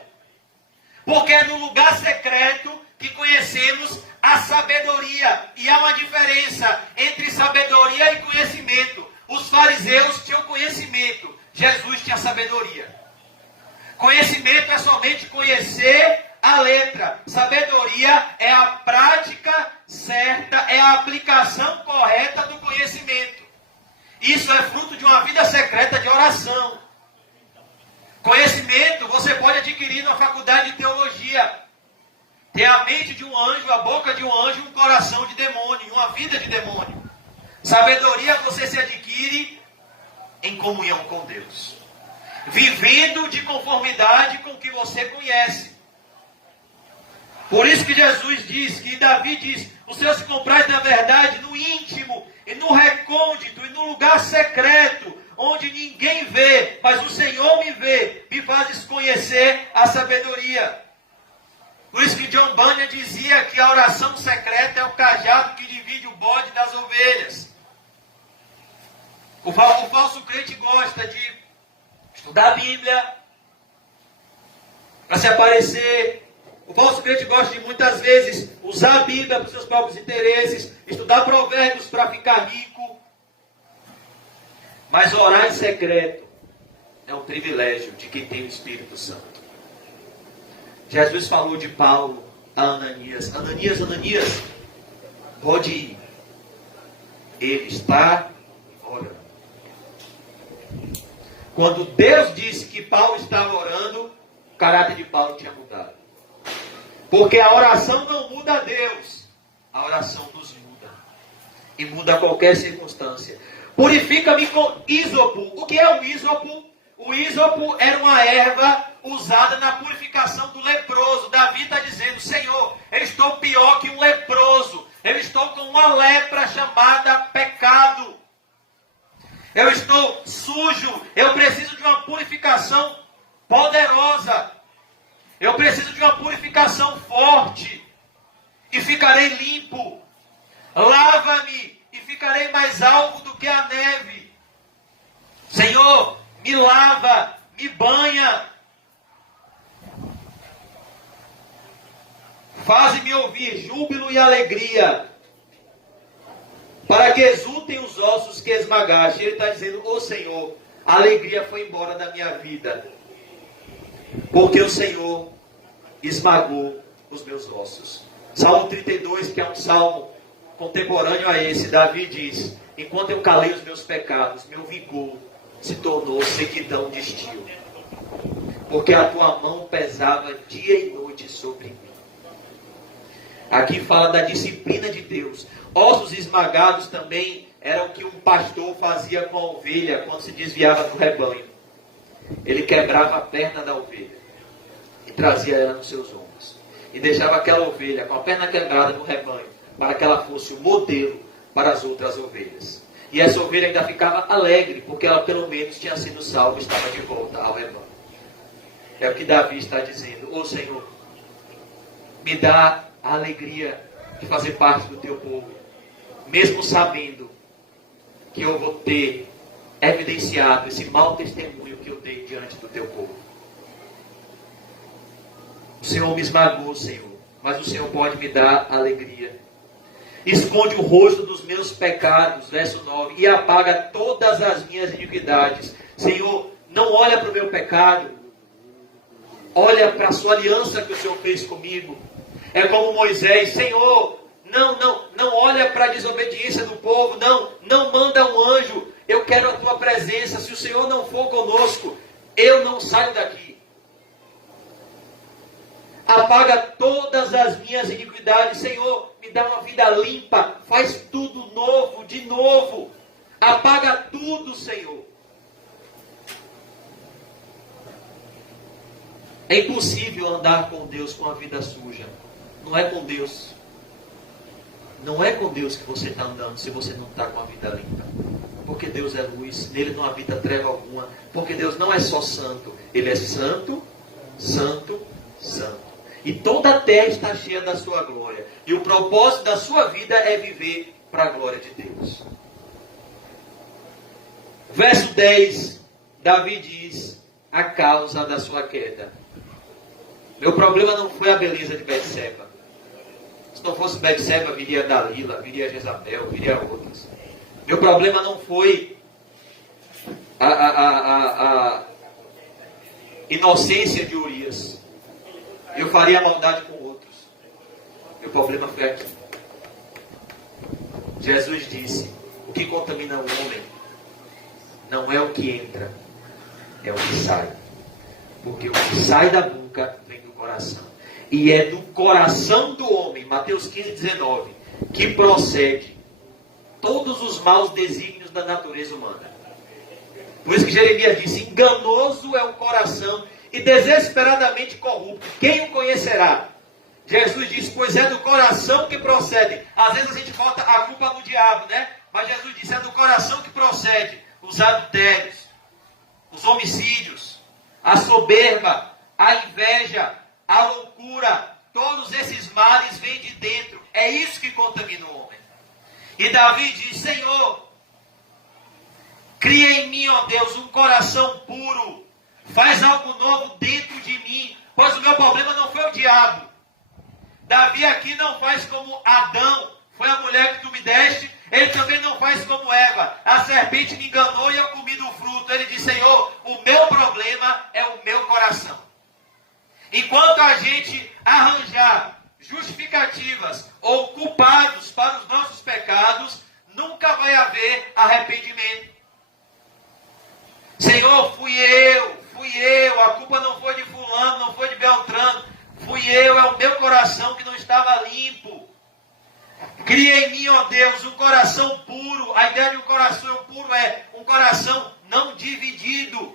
Porque é no lugar secreto que conhecemos a sabedoria. E há uma diferença entre sabedoria e conhecimento. Os fariseus tinham conhecimento. Jesus tinha sabedoria. Conhecimento é somente conhecer a letra. Sabedoria é a prática certa, é a aplicação correta do conhecimento. Isso é fruto de uma vida secreta de oração. Conhecimento você pode adquirir na faculdade de teologia. Tem a mente de um anjo, a boca de um anjo e um coração de demônio, uma vida de demônio. Sabedoria você se adquire em comunhão com Deus. Vivendo de conformidade com o que você conhece. Por isso que Jesus diz, que Davi diz, o Senhor se compraz na verdade no íntimo, e no recôndito, e no lugar secreto, onde ninguém vê, mas o Senhor me vê, me fazes conhecer aparecer a sabedoria. Por isso que John Bunyan dizia que a oração secreta é o cajado que divide o bode das ovelhas. O falso crente gosta de estudar a Bíblia para se aparecer. O falso crente gosta de muitas vezes usar a Bíblia para os seus próprios interesses, estudar provérbios para ficar rico. Mas orar em secreto é um privilégio de quem tem o Espírito Santo. Jesus falou de Paulo a Ananias: Ananias, Ananias, pode ir. Ele está orando. Quando Deus disse que Paulo estava orando, o caráter de Paulo tinha mudado. Porque a oração não muda a Deus, a oração nos muda. E muda qualquer circunstância. Purifica-me com ísopo. O que é o ísopo? O ísopo era uma erva usada na purificação do leproso. Davi está dizendo: Senhor, eu estou pior que um leproso. Eu estou com uma lepra chamada pecado. Eu estou sujo. Eu preciso de uma purificação poderosa. Eu preciso de uma purificação forte. E ficarei limpo. Lava-me e ficarei mais alvo do que a neve. Senhor, me lava, me banha. Faze-me ouvir júbilo e alegria, para que exultem os ossos que esmagaste. Ele está dizendo: ô Senhor, a alegria foi embora da minha vida, porque o Senhor esmagou os meus ossos. Salmo 32, que é um salmo contemporâneo a esse, Davi diz: enquanto eu calei os meus pecados, meu vigor se tornou sequidão de estio, porque a tua mão pesava dia e noite sobre mim. Aqui fala da disciplina de Deus. Ossos esmagados também era o que um pastor fazia com a ovelha quando se desviava do rebanho. Ele quebrava a perna da ovelha e trazia ela nos seus ombros. E deixava aquela ovelha com a perna quebrada no rebanho, para que ela fosse o modelo para as outras ovelhas. E essa ovelha ainda ficava alegre, porque ela pelo menos tinha sido salva e estava de volta ao rebanho. É o que Davi está dizendo: ô Senhor, me dá a alegria de fazer parte do teu povo, mesmo sabendo que eu vou ter evidenciado esse mau testemunho que eu dei diante do teu povo. O Senhor me esmagou, Senhor, mas o Senhor pode me dar alegria. Esconde o rosto dos meus pecados, verso 9, e apaga todas as minhas iniquidades. Senhor, não olha para o meu pecado, olha para a sua aliança que o Senhor fez comigo. É como Moisés: Senhor, não olha para a desobediência do povo, não manda um anjo, eu quero a tua presença. Se o Senhor não for conosco, eu não saio daqui. Apaga todas as minhas iniquidades, Senhor, me dá uma vida limpa, faz tudo novo, de novo, apaga tudo, Senhor. É impossível andar com Deus com a vida suja. Não é com Deus. Não é com Deus que você está andando se você não está com a vida limpa. Porque Deus é luz, nele não habita treva alguma. Porque Deus não é só santo, Ele é santo, santo, santo. E toda a terra está cheia da sua glória. E o propósito da sua vida é viver para a glória de Deus. Verso 10, Davi diz a causa da sua queda. Meu problema não foi a beleza de Betseba. Se não fosse Betseba, viria Dalila, viria Jezabel, viria outras. Meu problema não foi a inocência de Urias. Eu faria maldade com outros. Meu problema foi aqui. Jesus disse: o que contamina o homem não é o que entra, é o que sai. Porque o que sai da boca vem do coração. E é do coração do homem, Mateus 15, 19, que procede todos os maus desígnios da natureza humana. Por isso que Jeremias disse: enganoso é o coração e desesperadamente corrupto. Quem o conhecerá? Jesus diz: pois é do coração que procede. Às vezes a gente bota a culpa no diabo, né? Mas Jesus disse: é do coração que procede os adultérios, os homicídios, a soberba, a inveja, a loucura, todos esses males vêm de dentro. É isso que contamina o homem. E Davi diz: Senhor, cria em mim, ó Deus, um coração puro. Faz algo novo dentro de mim. Pois o meu problema não foi o diabo. Davi aqui não faz como Adão. Foi a mulher que tu me deste. Ele também não faz como Eva. A serpente me enganou e eu comi do fruto. Ele diz: Senhor, o meu problema é o meu coração. Enquanto a gente arranjar justificativas ou culpados para os nossos pecados, nunca vai haver arrependimento. Senhor, fui eu, a culpa não foi de fulano, não foi de Beltrano, fui eu, é o meu coração que não estava limpo. Cria em mim, ó Deus, um coração puro. A ideia de um coração puro é um coração não dividido.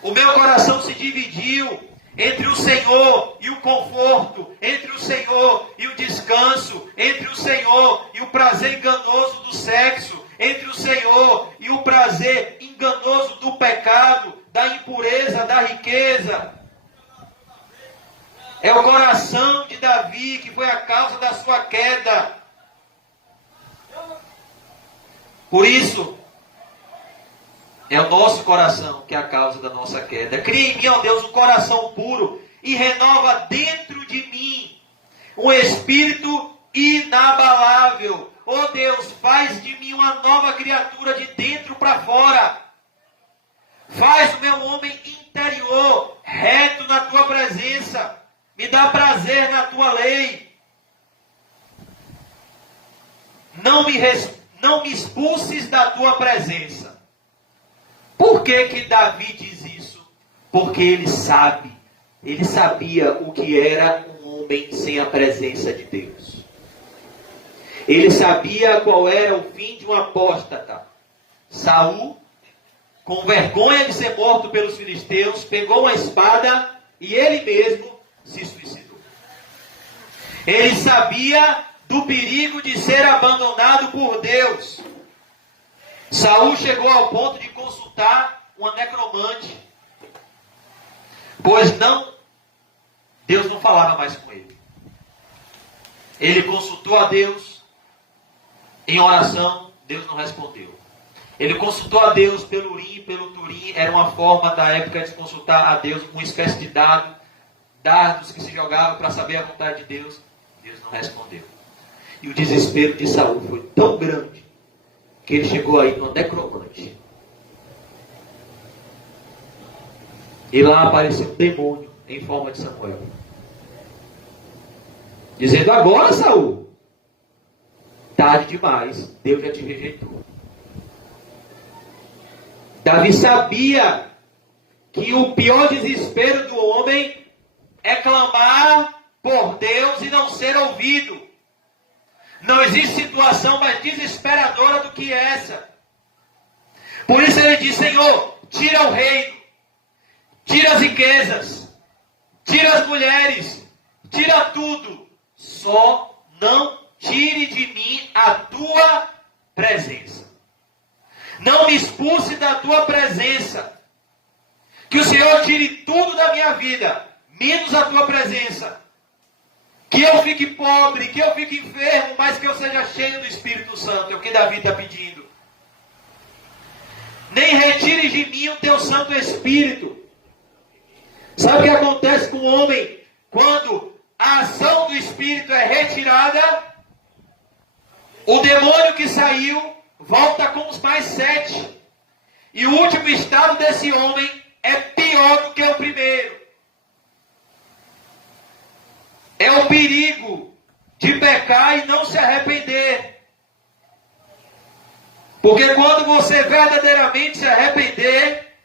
O meu coração se dividiu entre o Senhor e o conforto, entre o Senhor e o descanso, entre o Senhor e o prazer enganoso do sexo, entre o Senhor e o prazer enganoso do pecado, da impureza, da riqueza. É o coração de Davi que foi a causa da sua queda. Por isso, é o nosso coração que é a causa da nossa queda. Cria em mim, ó Deus, um coração puro e renova dentro de mim um espírito inabalável. Ó Deus, faz de mim uma nova criatura de dentro para fora. Faz o meu homem interior reto na tua presença. Me dá prazer na tua lei. Não me expulses da tua presença. Por que Davi diz isso? Porque ele sabia o que era um homem sem a presença de Deus. Ele sabia qual era o fim de um apóstata. Saul, com vergonha de ser morto pelos filisteus, pegou uma espada e ele mesmo se suicidou. Ele sabia do perigo de ser abandonado por Deus. Saul chegou ao ponto de consultar uma necromante, pois Deus não falava mais com ele. Ele consultou a Deus em oração, Deus não respondeu. Ele consultou a Deus pelo Urim, pelo Turim, era uma forma da época de consultar a Deus, uma espécie de dardos que se jogavam para saber a vontade de Deus. Deus não respondeu. E o desespero de Saul foi tão grande que ele chegou aí no necromante. E lá apareceu um demônio em forma de Samuel, dizendo: agora, Saul, tarde demais, Deus já te rejeitou. Davi sabia que o pior desespero do homem é clamar por Deus e não ser ouvido. Não existe situação mais desesperadora do que essa. Por isso ele diz: Senhor, tira o reino, tira as riquezas, tira as mulheres, tira tudo. Só não tire de mim a tua presença. Não me expulse da tua presença. Que o Senhor tire tudo da minha vida, menos a tua presença. Que eu fique pobre, que eu fique enfermo, mas que eu seja cheio do Espírito Santo. É o que Davi está pedindo. Nem retire de mim o teu Santo Espírito. Sabe o que acontece com o homem quando a ação do Espírito é retirada? O demônio que saiu volta com os mais 7. E o último estado desse homem é pior do que o primeiro. É o perigo de pecar e não se arrepender. Porque quando você verdadeiramente se arrepender,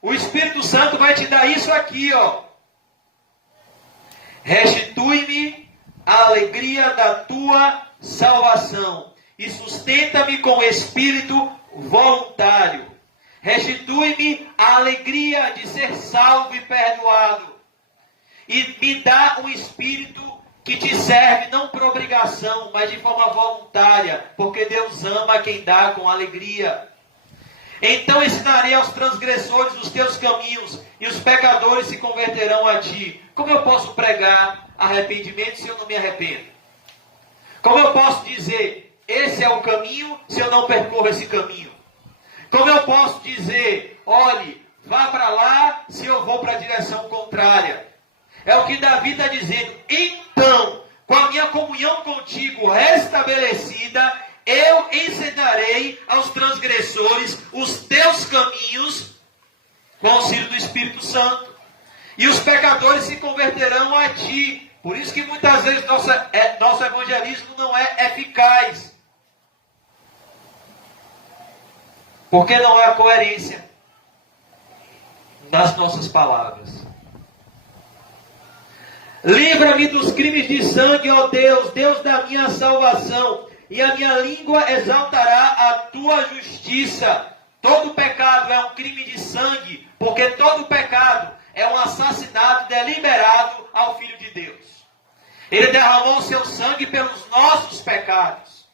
o Espírito Santo vai te dar isso aqui, ó. Restitui-me a alegria da tua salvação e sustenta-me com espírito voluntário. Restitui-me a alegria de ser salvo e perdoado. E me dá um espírito que te serve não por obrigação, mas de forma voluntária, porque Deus ama quem dá com alegria. Então ensinarei aos transgressores os teus caminhos, e os pecadores se converterão a ti. Como eu posso pregar arrependimento se eu não me arrependo? Como eu posso dizer, esse é o caminho, se eu não percorro esse caminho? Como eu posso dizer, olhe, vá para lá, se eu vou para a direção contrária? É o que Davi está dizendo. Então, com a minha comunhão contigo restabelecida, eu ensinarei aos transgressores os teus caminhos, com o auxílio do Espírito Santo. E os pecadores se converterão a ti. Por isso que muitas vezes nosso evangelismo não é eficaz. Porque não há coerência nas nossas palavras. Livra-me dos crimes de sangue, ó Deus, Deus da minha salvação, e a minha língua exaltará a tua justiça. Todo pecado é um crime de sangue, porque todo pecado é um assassinato deliberado ao Filho de Deus. Ele derramou o seu sangue pelos nossos pecados.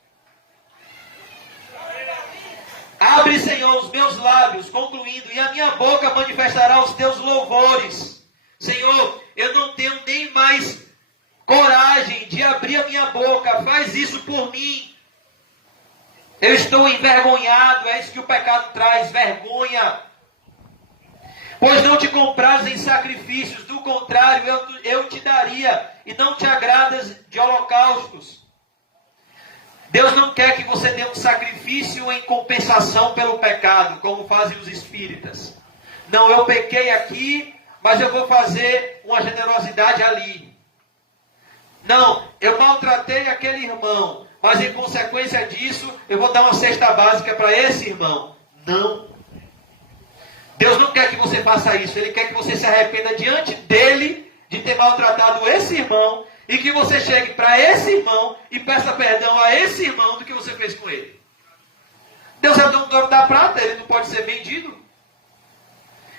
Abre, Senhor, os meus lábios, concluindo, e a minha boca manifestará os teus louvores. Senhor, eu não tenho nem mais coragem de abrir a minha boca. Faz isso por mim. Eu estou envergonhado. É isso que o pecado traz, vergonha. Pois não te compras em sacrifícios, do contrário, eu te daria, e não te agradas de holocaustos. Deus não quer que você dê um sacrifício em compensação pelo pecado, como fazem os espíritas. Não, eu pequei aqui, mas eu vou fazer uma generosidade ali. Não, eu maltratei aquele irmão, mas em consequência disso, eu vou dar uma cesta básica para esse irmão. Não. Deus não quer que você faça isso. Ele quer que você se arrependa diante dele de ter maltratado esse irmão, e que você chegue para esse irmão e peça perdão a esse irmão do que você fez com ele. Deus é dono do ouro da prata, ele não pode ser vendido.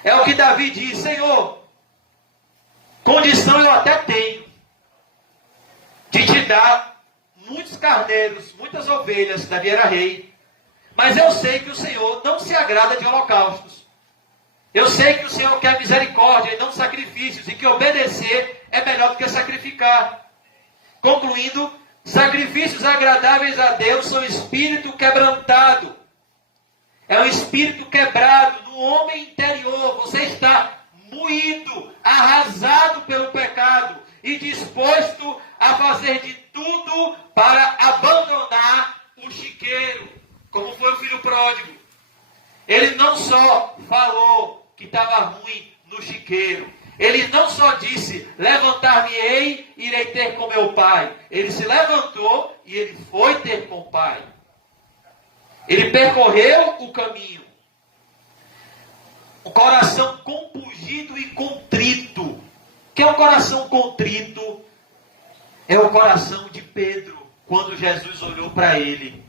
É o que Davi diz: Senhor, condição eu até tenho de te dar muitos carneiros, muitas ovelhas. Davi era rei. Mas eu sei que o Senhor não se agrada de holocaustos. Eu sei que o Senhor quer misericórdia e não sacrifícios, e que obedecer é melhor do que sacrificar. Concluindo, sacrifícios agradáveis a Deus são espírito quebrantado. É um espírito quebrado do homem interior. Você está moído, arrasado pelo pecado e disposto a fazer de tudo para abandonar o chiqueiro, como foi o filho pródigo. Ele não só falou que estava ruim no chiqueiro, ele não só disse, levantar-me-ei, irei ter com meu pai. Ele se levantou e ele foi ter com o pai. Ele percorreu o caminho. O coração compungido e contrito. O que é um coração contrito? É o coração de Pedro, quando Jesus olhou para ele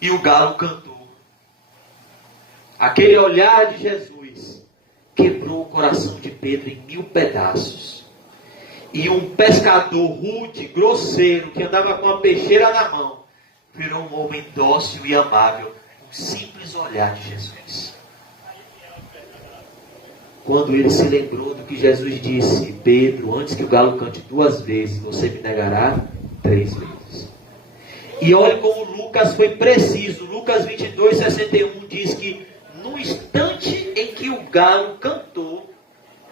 e o galo cantou. Aquele olhar de Jesus quebrou o coração de Pedro em 1000 pedaços. E um pescador rude, grosseiro, que andava com uma peixeira na mão, virou um homem dócil e amável, um simples olhar de Jesus. Quando ele se lembrou do que Jesus disse: Pedro, antes que o galo cante 2 vezes, você me negará 3 vezes. E olhe como Lucas foi preciso. Lucas 22:61 diz que no instante em que o galo cantou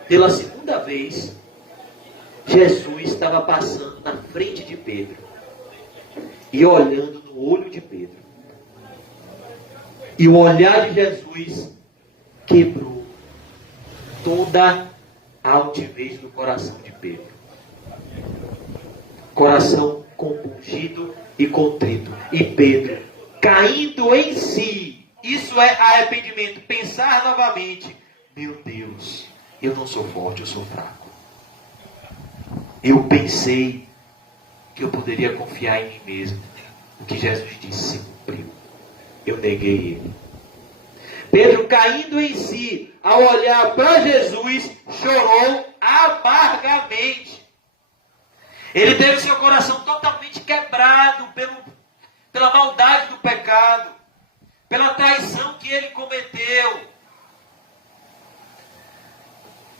pela 2ª vez, Jesus estava passando na frente de Pedro e olhando no olho de Pedro. E o olhar de Jesus quebrou toda a altivez do coração de Pedro. Coração compungido e contrito. E Pedro, caindo em si, isso é arrependimento, pensar novamente: meu Deus, eu não sou forte, eu sou fraco. Eu pensei que eu poderia confiar em mim mesmo. O que Jesus disse se cumpriu. Eu neguei ele. Pedro, caindo em si, ao olhar para Jesus, chorou amargamente. Ele teve seu coração totalmente quebrado pela maldade do pecado, pela traição que ele cometeu.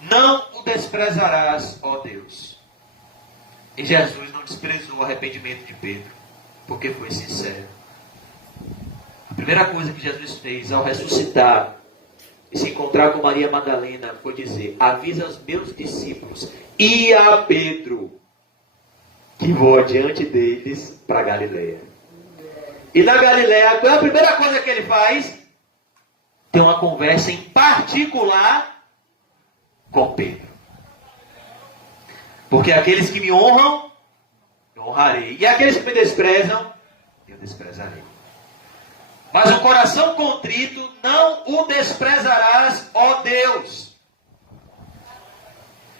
Não o desprezarás, ó Deus. E Jesus não desprezou o arrependimento de Pedro, porque foi sincero. A primeira coisa que Jesus fez ao ressuscitar e se encontrar com Maria Madalena foi dizer: avisa aos meus discípulos e a Pedro que vou adiante deles para Galileia. E na Galileia, qual é a primeira coisa que ele faz? Tem uma conversa em particular com Pedro. Porque aqueles que me honram, eu honrarei. E aqueles que me desprezam, eu desprezarei. Mas o coração contrito não o desprezarás, ó Deus.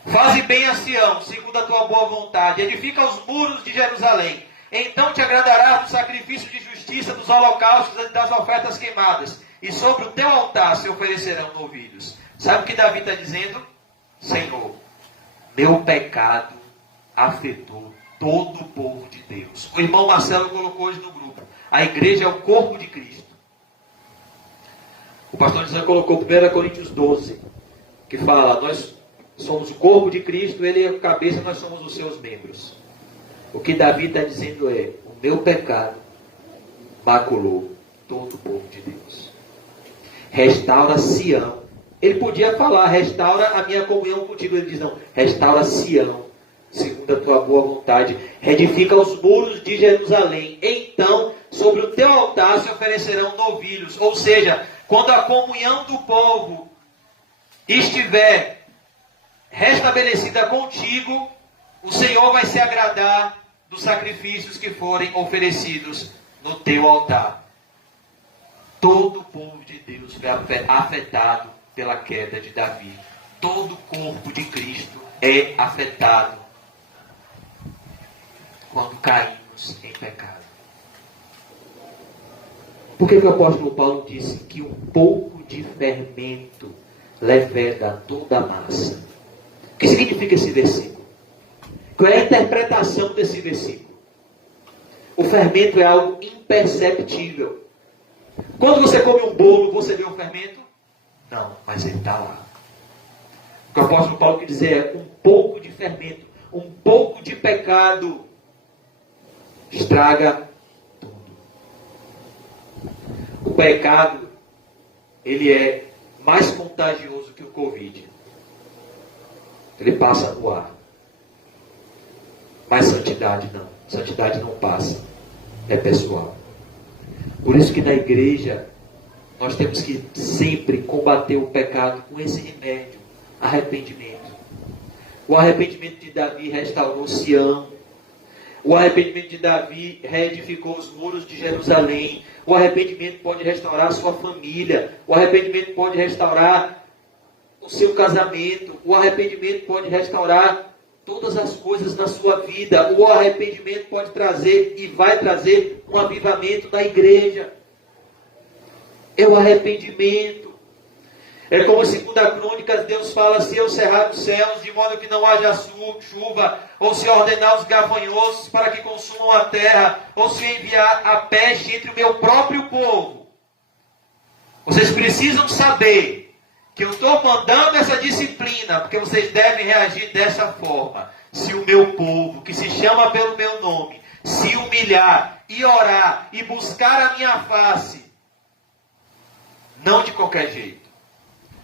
Faze bem a Sião, segundo a tua boa vontade. Edifica os muros de Jerusalém. Então te agradará do sacrifício de justiça, dos holocaustos e das ofertas queimadas. E sobre o teu altar se oferecerão novilhos. Sabe o que Davi está dizendo? Senhor, meu pecado afetou todo o povo de Deus. O irmão Marcelo colocou hoje no grupo. A igreja é o corpo de Cristo. O pastor José colocou 1 Coríntios 12, que fala: nós somos o corpo de Cristo, ele é a cabeça, nós somos os seus membros. O que Davi está dizendo é: o meu pecado maculou todo o povo de Deus. Restaura Sião. Ele podia falar: restaura a minha comunhão contigo. Ele diz: não, restaura Sião, segundo a tua boa vontade. Reedifica os muros de Jerusalém. Então, sobre o teu altar se oferecerão novilhos. Ou seja, quando a comunhão do povo estiver restabelecida contigo, o Senhor vai se agradar dos sacrifícios que forem oferecidos no teu altar. Todo o povo de Deus foi afetado pela queda de Davi. Todo o corpo de Cristo é afetado quando caímos em pecado. Por que o apóstolo Paulo disse que um pouco de fermento leveda toda a massa? O que significa esse versículo? Qual é a interpretação desse versículo? O fermento é algo imperceptível. Quando você come um bolo, você vê o fermento? Não, mas ele está lá. O que o apóstolo Paulo quer dizer é um pouco de fermento, um pouco de pecado estraga tudo. O pecado, ele é mais contagioso que o Covid. Ele passa no ar. Mas santidade não. Santidade não passa. É pessoal. Por isso que na igreja nós temos que sempre combater o pecado com esse remédio: arrependimento. O arrependimento de Davi restaurou Sião. O arrependimento de Davi reedificou os muros de Jerusalém. O arrependimento pode restaurar a sua família. O arrependimento pode restaurar o seu casamento. O arrependimento pode restaurar todas as coisas na sua vida. O arrependimento pode trazer e vai trazer um avivamento na igreja. É o arrependimento. É como em 2 Crônicas, Deus fala: se eu cerrar os céus de modo que não haja chuva, ou se ordenar os gafanhotos para que consumam a terra, ou se enviar a peste entre o meu próprio povo. Vocês precisam saber que eu estou mandando essa disciplina, porque vocês devem reagir dessa forma. Se o meu povo, que se chama pelo meu nome, se humilhar e orar e buscar a minha face, não de qualquer jeito,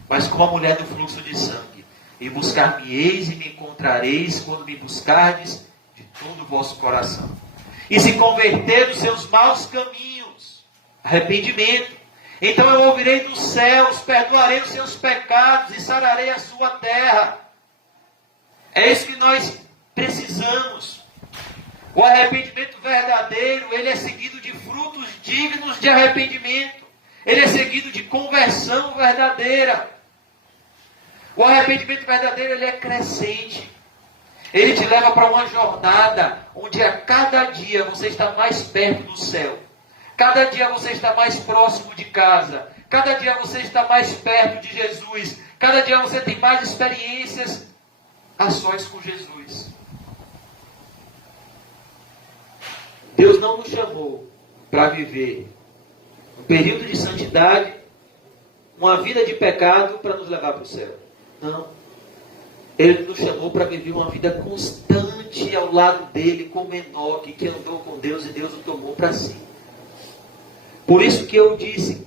mas como a mulher do fluxo de sangue, e buscar-me-eis e me encontrareis quando me buscardes de todo o vosso coração, e se converter dos seus maus caminhos, arrependimento, então eu ouvirei dos céus, perdoarei os seus pecados e sararei a sua terra. É isso que nós precisamos. O arrependimento verdadeiro, ele é seguido de frutos dignos de arrependimento. Ele é seguido de conversão verdadeira. O arrependimento verdadeiro, ele é crescente. Ele te leva para uma jornada onde a cada dia você está mais perto do céu. Cada dia você está mais próximo de casa. Cada dia você está mais perto de Jesus. Cada dia você tem mais experiências a sós com Jesus. Deus não nos chamou para viver um período de santidade, uma vida de pecado para nos levar para o céu. Não. Ele nos chamou para viver uma vida constante ao lado dele, como Enoque, que andou com Deus e Deus o tomou para si. Por isso que eu disse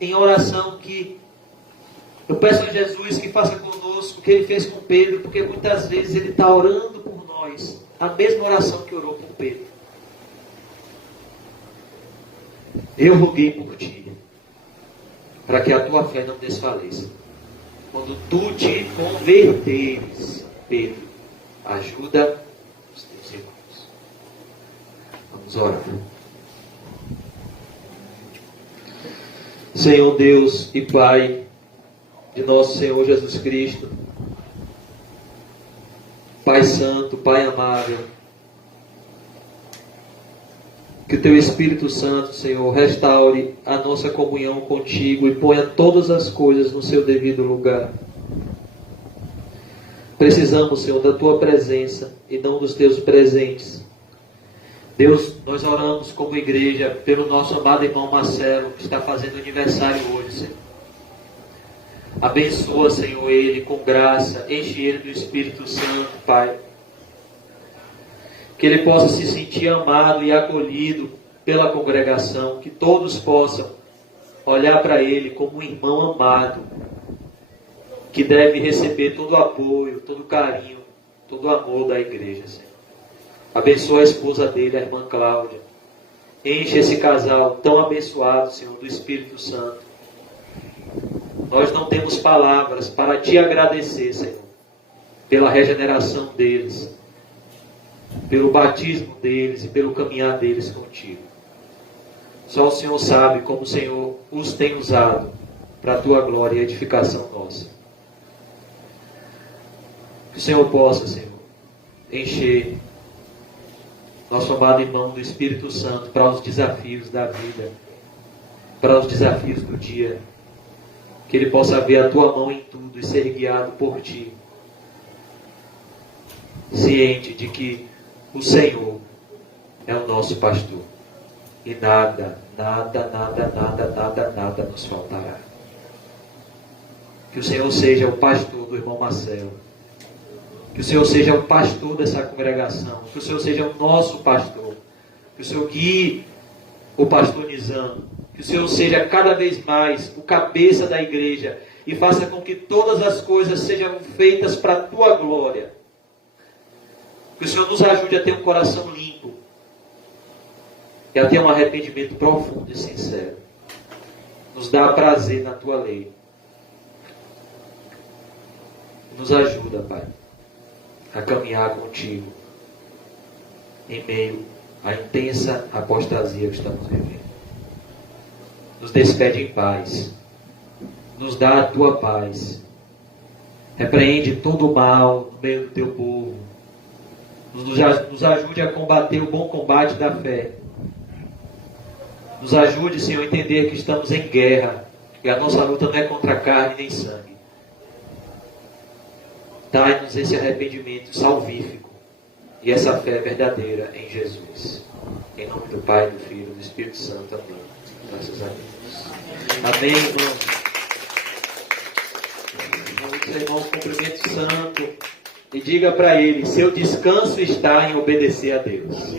em oração que eu peço a Jesus que faça conosco o que ele fez com Pedro, porque muitas vezes ele está orando por nós, a mesma oração que orou por Pedro. Eu roguei por ti, para que a tua fé não desfaleça. Quando tu te converteres, Pedro, ajuda os teus irmãos. Vamos orar. Senhor Deus e Pai de nosso Senhor Jesus Cristo, Pai Santo, Pai amável, que o Teu Espírito Santo, Senhor, restaure a nossa comunhão contigo e ponha todas as coisas no seu devido lugar. Precisamos, Senhor, da Tua presença e não dos Teus presentes. Deus, nós oramos como igreja pelo nosso amado irmão Marcelo, que está fazendo aniversário hoje, Senhor. Abençoa, Senhor, ele com graça, enche ele do Espírito Santo, Pai. Que ele possa se sentir amado e acolhido pela congregação, que todos possam olhar para ele como um irmão amado, que deve receber todo o apoio, todo o carinho, todo o amor da igreja, Senhor. Abençoa a esposa dele, a irmã Cláudia. Enche esse casal tão abençoado, Senhor, do Espírito Santo. Nós não temos palavras para te agradecer, Senhor, pela regeneração deles, pelo batismo deles e pelo caminhar deles contigo. Só o Senhor sabe como o Senhor os tem usado para a tua glória e edificação nossa. Que o Senhor possa, Senhor, encher nosso amado irmão do Espírito Santo para os desafios da vida, para os desafios do dia. Que ele possa ver a tua mão em tudo e ser guiado por ti. Ciente de que o Senhor é o nosso pastor. E nada nos faltará. Que o Senhor seja o pastor do irmão Marcelo. Que o Senhor seja o pastor dessa congregação. Que o Senhor seja o nosso pastor. Que o Senhor guie o pastor Nizam. Que o Senhor seja cada vez mais o cabeça da igreja e faça com que todas as coisas sejam feitas para a tua glória. Que o Senhor nos ajude a ter um coração limpo e a ter um arrependimento profundo e sincero. Nos dá prazer na tua lei. Nos ajuda, Pai, a caminhar contigo em meio à intensa apostasia que estamos vivendo. Nos despede em paz. Nos dá a tua paz. Repreende todo o mal no meio do teu povo. Nos ajude a combater o bom combate da fé. Nos ajude, Senhor, a entender que estamos em guerra. E a nossa luta não é contra carne nem sangue. Dai-nos esse arrependimento salvífico. E essa fé verdadeira em Jesus. Em nome do Pai, do Filho e do Espírito Santo. Amém. Graças a Deus. Amém, irmãos. Muitos irmãos, cumprimento santo. E diga para ele: seu descanso está em obedecer a Deus.